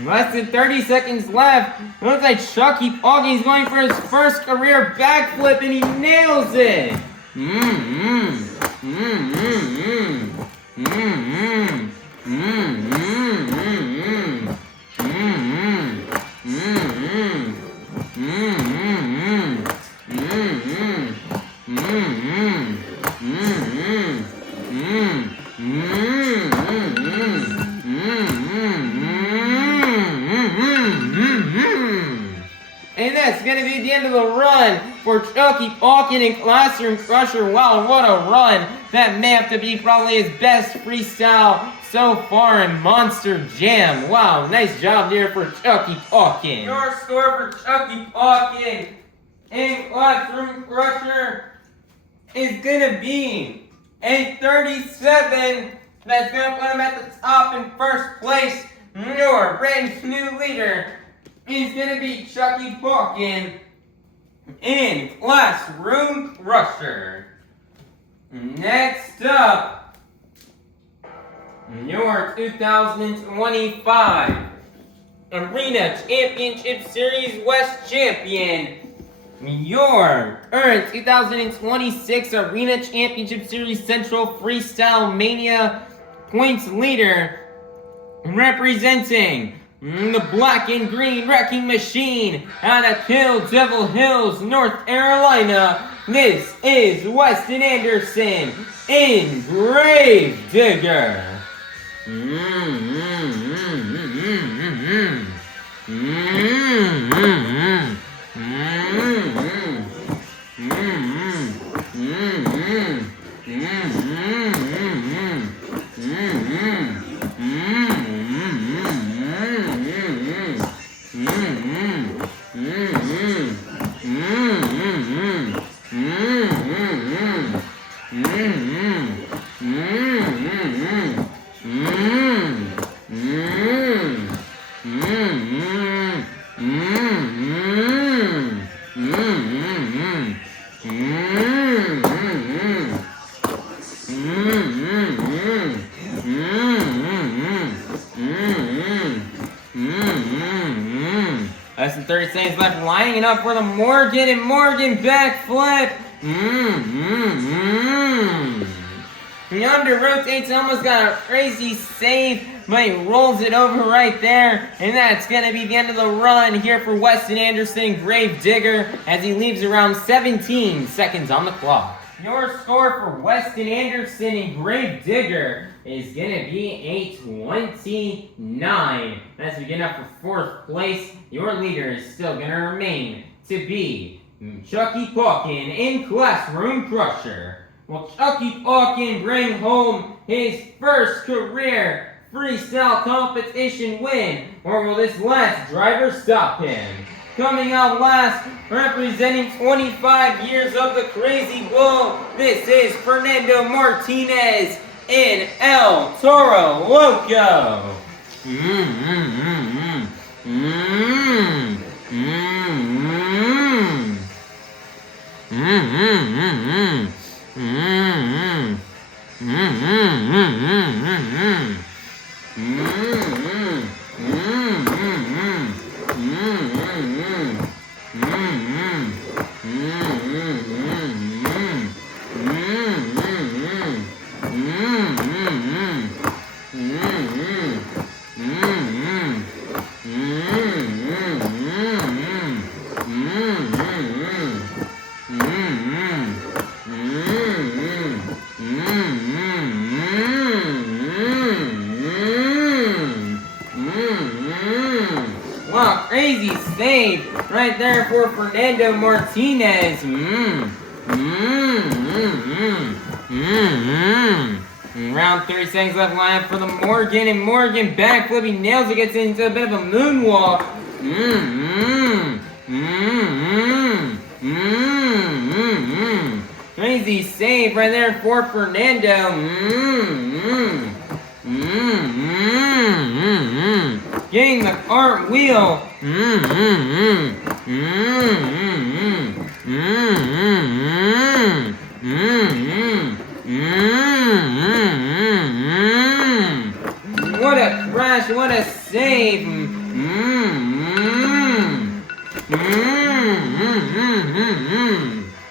Less than 30 seconds left. Looks like Chuckie Pauken's going for his first career backflip and he nails it. And that's going to be the end of the run for Chuckie Pauken and Classroom Crusher. Wow, what a run. That may have to be probably his best freestyle so far in Monster Jam. Wow, nice job there for Chuckie Pauken. Your score for Chuckie Pauken and Classroom Crusher is going to be a 37. That's going to put him at the top in first place. Your brand new leader is going to be Chuckie Pauken in Classroom Crusher. Next up, your 2025 Arena Championship Series West Champion. Your 2026 Arena Championship Series Central Freestyle Mania points leader, representing the black and green wrecking machine out of Kill Devil Hills, North Carolina. This is Weston Anderson in Grave Digger. Less than 30 seconds left, lining up for the Morgan backflip. He under rotates, almost got a crazy save, but he rolls it over right there. And that's going to be the end of the run here for Weston Anderson, Grave Digger, as he leaves around 17 seconds on the clock. Your score for Weston Anderson and Grave Digger is going to be a 29. As we get up for fourth place, your leader is still going to remain to be Chuckie Pauken in Classroom Crusher. Will Chuckie Pauken bring home his first career freestyle competition win, or will this last driver stop him? Coming out last, representing 25 years of the Crazy Bull, this is Fernando Martinez in El Toro Loco. Wow, crazy save right there for Fernando Martinez. Around 30 seconds left, line up for the Morgan backflip. He nails it, gets into a bit of a moonwalk. Crazy save right there for Fernando. Getting the cartwheel. What a crash, what a save.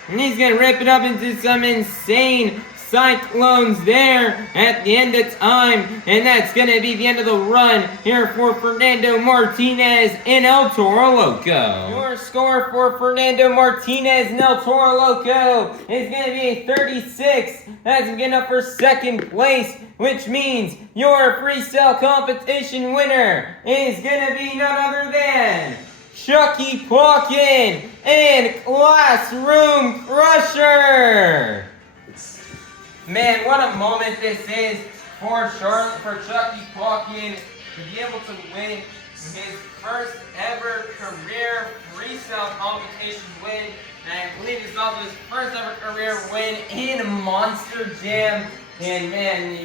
And he's gonna rip it up into some insane cyclones there at the end of time, and that's gonna be the end of the run here for Fernando Martinez and El Toro Loco. Your score for Fernando Martinez and El Toro Loco is gonna be a 36. That's getting up for second place, which means your freestyle competition winner is gonna be none other than Chuckie, Pauken, and Classroom Crusher. Man, what a moment this is for Chuckie Pauken to be able to win his first ever career freestyle competition win. And I believe it's also his first ever career win in Monster Jam. And man,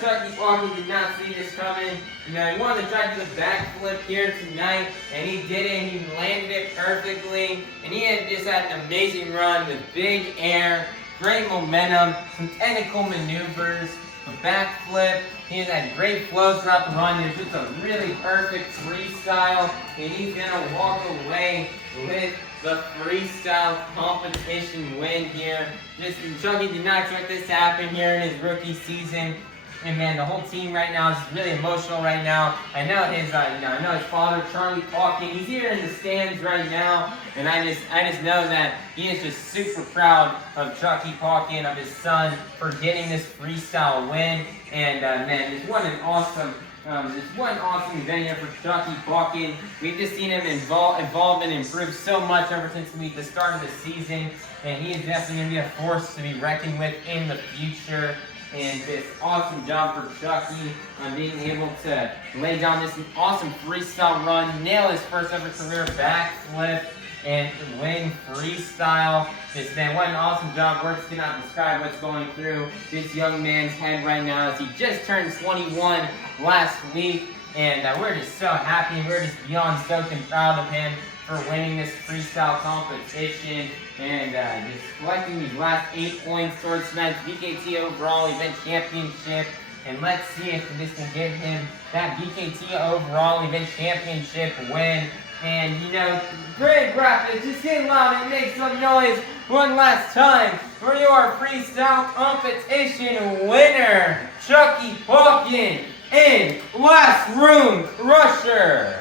Chuckie Pauken did not see this coming. He wanted to try to do the backflip here tonight, and he did it. He landed it perfectly, and he just had an amazing run with big air, great momentum, some technical maneuvers, a backflip. He has had great flow throughout the run. It's just a really perfect freestyle, and he's gonna walk away with the freestyle competition win here. Chuckie did not expect this to happen here in his rookie season. And man, the whole team right now is really emotional right now. I know his father, Charlie Pauken, he's here in the stands right now, and I just know that he is just super proud of Chuckie Pauken, of his son, for getting this freestyle win. And man, this was an awesome event here for Chuckie Pauken. We've just seen him evolve and improve so much ever since the start of the season, and he is definitely going to be a force to be reckoned with in the future. And this awesome job for Chuckie on being able to lay down this awesome freestyle run, nail his first ever career backflip, and win freestyle. Just man, what an awesome job. Words cannot describe what's going through this young man's head right now as he just turned 21 last week. And we're just so happy, and we're just beyond stoked and proud of him for winning this freestyle competition and just collecting these last 8 points towards tonight's BKT overall event championship. And let's see if this can give him that BKT overall event championship win. And Grand Rapids, just get loud and make some noise one last time for your freestyle competition winner, Chuckie Pauken and Classroom Crusher.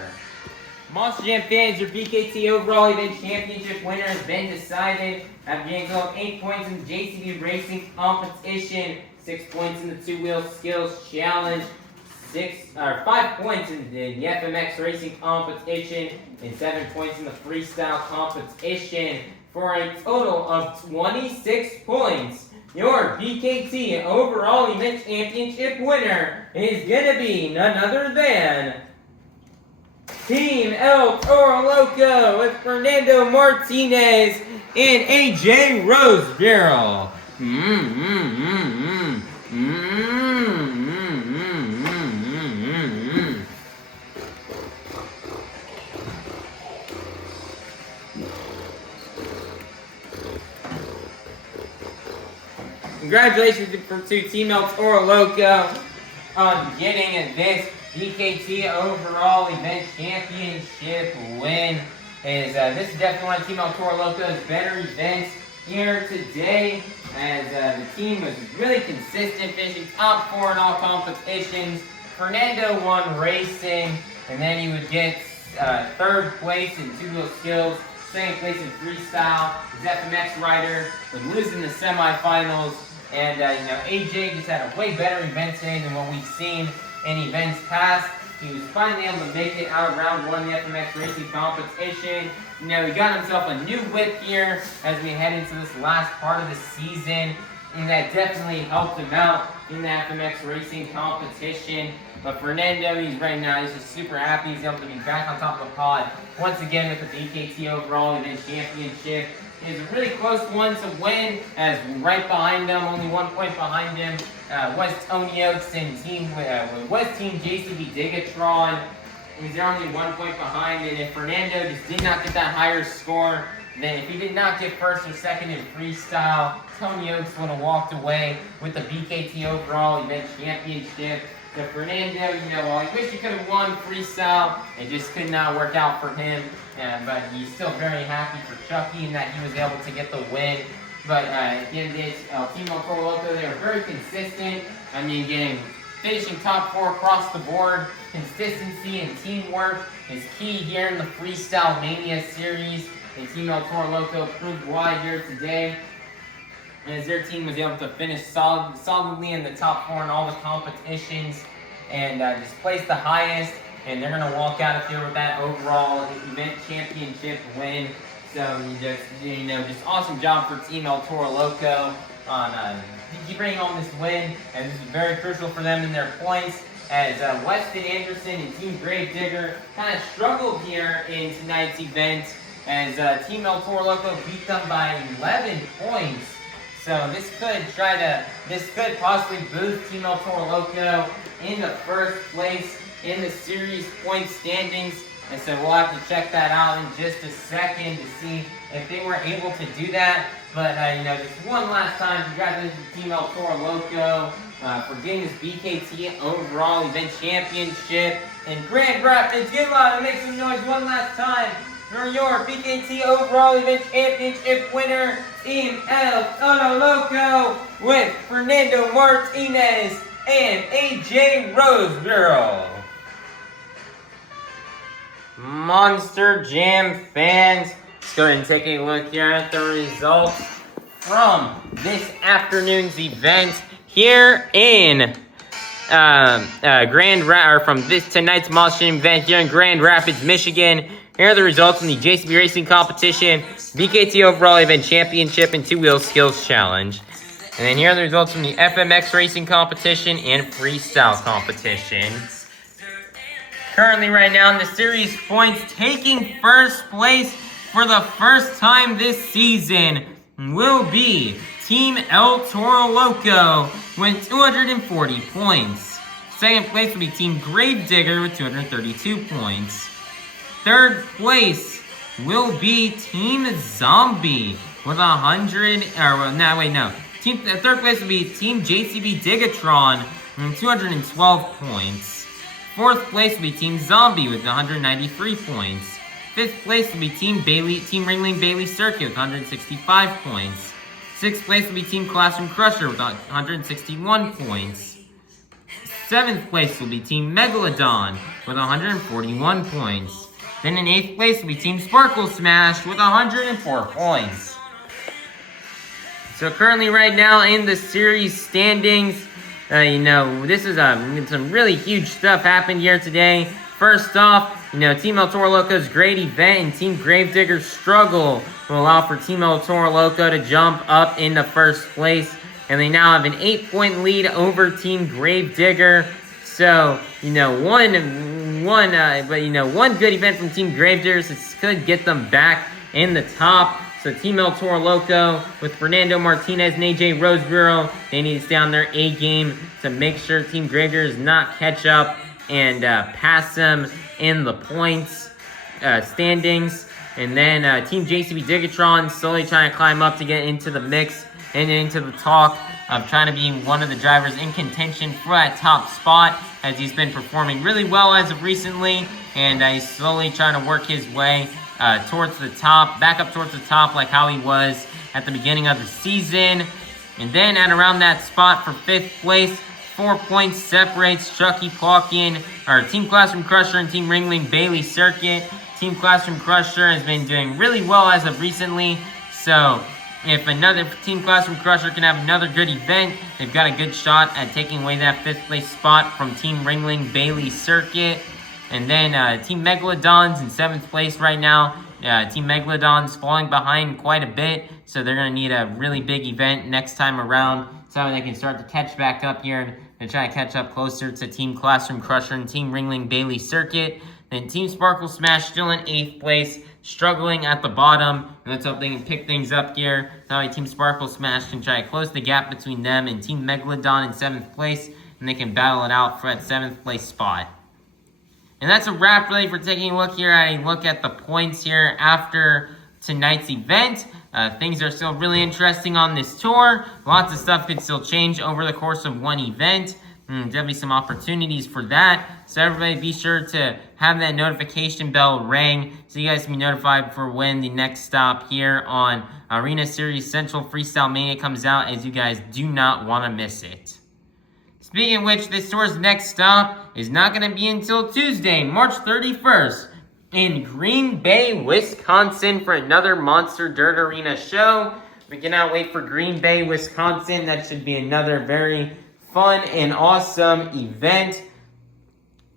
Monster Jam fans, your BKT overall event championship winner has been decided after getting 8 points in the JCB Racing Competition, 6 points in the two-wheel skills challenge, 5 points in the FMX Racing Competition, and 7 points in the freestyle competition for a total of 26 points. Your BKT overall event championship winner is gonna be none other than Team El Toro Loco with Fernando Martinez and AJ Rosebarrel. Congratulations to Team El Toro Loco on getting this BKT overall event championship win. This is definitely one of Team El Toro Loco's better events here today, as the team was really consistent, finishing top 4 in all competitions. Fernando won racing, and then he would get 3rd place in two-wheel skills, 2nd place in freestyle. His FMX rider would lose in the semifinals, and AJ just had a way better event today than what we've seen in events past. He was finally able to make it out of round 1 of the FMX Racing Competition. He got himself a new whip here as we head into this last part of the season, and that definitely helped him out in the FMX Racing Competition. But Fernando, he's just super happy. He's able to be back on top of the pod once again with the BKT overall event championship. It's a really close one to win, as right behind him, only 1 point behind him, was Tony Ochs and Team JCB DIGatron. They're only 1 point behind, and if Fernando just did not get that higher score then if he did not get first or second in freestyle, Tony Ochs would have walked away with the BKT overall event championship. So Fernando, while he wished he could have won freestyle, it just could not work out for him. But he's still very happy for Chuckie in that he was able to get the win. But at the end of the day, Team Toro Loco, they were very consistent. Finishing top 4 across the board. Consistency and teamwork is key here in the Freestyle Mania series. And Team Toro Loco proved why here today, as their team was able to finish solidly in the top 4 in all the competitions and just place the highest. And they're going to walk out of here with that overall event championship win. So just awesome job for Team Toro Loco on bringing home this win, and this is very crucial for them in their points, as Weston Anderson and Team Gravedigger kind of struggled here in tonight's event, as Team Toro Loco beat them by 11 points. So this could possibly boost Team Toro Loco in the first place in the series point standings. And so we'll have to check that out in just a second to see if they were able to do that. But, just one last time, congratulations to Team Toro Loco for getting this BKT overall event championship. And Grand Rapids, give out and make some noise one last time for your BKT overall event championship winner, Team Toro Loco, with Fernando Martinez and AJ Roseborough. Monster Jam fans, let's go ahead and take a look here at the results from this afternoon's event here in tonight's Monster Jam event here in Grand Rapids, Michigan. Here are the results from the JCB Racing Competition, BKT Overall Event Championship, and Two Wheel Skills Challenge. And then here are the results from the FMX Racing Competition and Freestyle Competition. Currently right now in the series points, taking first place for the first time this season will be Team Toro Loco with 240 points. Second place will be Team Gravedigger with 232 points. Third place will be Team Zombie with 100, third place will be Team JCB DIGatron with 212 points. Fourth place will be Team Zombie with 193 points. Fifth place will be Team Ringling Bailey Circuit with 165 points. Sixth place will be Team Classroom Crusher with 161 points. Seventh place will be Team Megalodon with 141 points. Then in eighth place will be Team Sparkle Smash with 104 points. So currently right now in the series standings, this is some really huge stuff happened here today. First off, Team Toro Loco's great event and Team Gravedigger's struggle will allow for Team Toro Loco to jump up into first place. And they now have an 8-point lead over Team Gravedigger. So, one good event from Team Gravedigger could get them back in the top. So Team Toro Loco with Fernando Martinez and AJ Roseborough, they need to stay on their A game to make sure Team Gravedigger does not catch up and pass them in the points standings. And then Team JCB DIGatron slowly trying to climb up to get into the mix and into the talk of trying to be one of the drivers in contention for that top spot, as he's been performing really well as of recently, and he's slowly trying to work his way towards the top, back up towards the top like how he was at the beginning of the season. And then at around that spot for fifth place, 4 points separates Chuckie, Pauken, Team Classroom Crusher and Team Ringling Bailey Circuit. Team Classroom Crusher has been doing really well as of recently, so if Team Classroom Crusher can have another good event, they've got a good shot at taking away that fifth place spot from Team Ringling Bailey Circuit. And then Team Megalodon's in seventh place right now. Team Megalodon's falling behind quite a bit, so they're going to need a really big event next time around so they can start to catch back up here and try to catch up closer to Team Classroom Crusher and Team Ringling Bailey Circuit. Then Team Sparkle Smash still in 8th place, struggling at the bottom. And let's hope they can pick things up here. That way Team Sparkle Smash can try to close the gap between them and Team Megalodon in 7th place, and they can battle it out for that 7th place spot. And that's a wrap really for taking a look here at the points here after tonight's event. Things are still really interesting on this tour. Lots of stuff could still change over the course of one event. There'll be some opportunities for that. So everybody be sure to have that notification bell ring so you guys can be notified for when the next stop here on Arena Series Central Freestyle Mania comes out, as you guys do not want to miss it. Speaking of which, this tour's next stop is not going to be until Tuesday, March 31st in Greenbay, Wisconsin for another Monster Dirt Arena show. We cannot wait for Greenbay, Wisconsin. That should be another very fun and awesome event.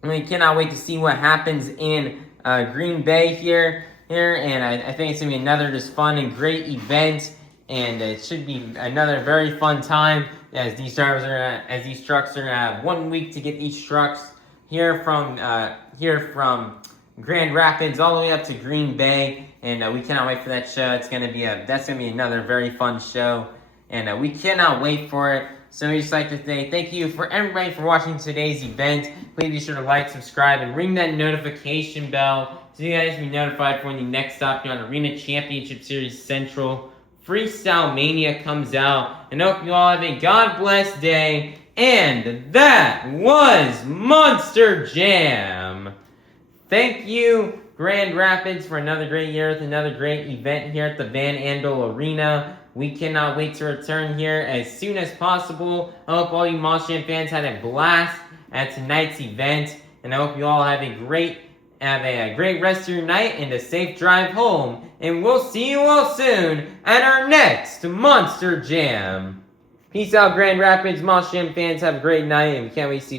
We cannot wait to see what happens in Greenbay here, and I think it's going to be another just fun and great event, and it should be another very fun time as these trucks are going to have 1 week to get these trucks here from Grand Rapids all the way up to Greenbay, and we cannot wait for that show. That's going to be another very fun show, and we cannot wait for it. So we just like to say thank you for everybody for watching today's event. Please be sure to like, subscribe, and ring that notification bell so you guys can be notified for when the next stop here on Arena Championship Series Central Freestyle Mania comes out. And I hope you all have a God bless day. And that was Monster Jam. Thank you, Grand Rapids, for another great year with another great event here at the Andel Arena. We cannot wait to return here as soon as possible. I hope all you Monster Jam fans had a blast at tonight's event, and I hope you all have a great rest of your night and a safe drive home. And we'll see you all soon at our next Monster Jam. Peace out, Grand Rapids Monster Jam fans. Have a great night, and we can't wait to see you.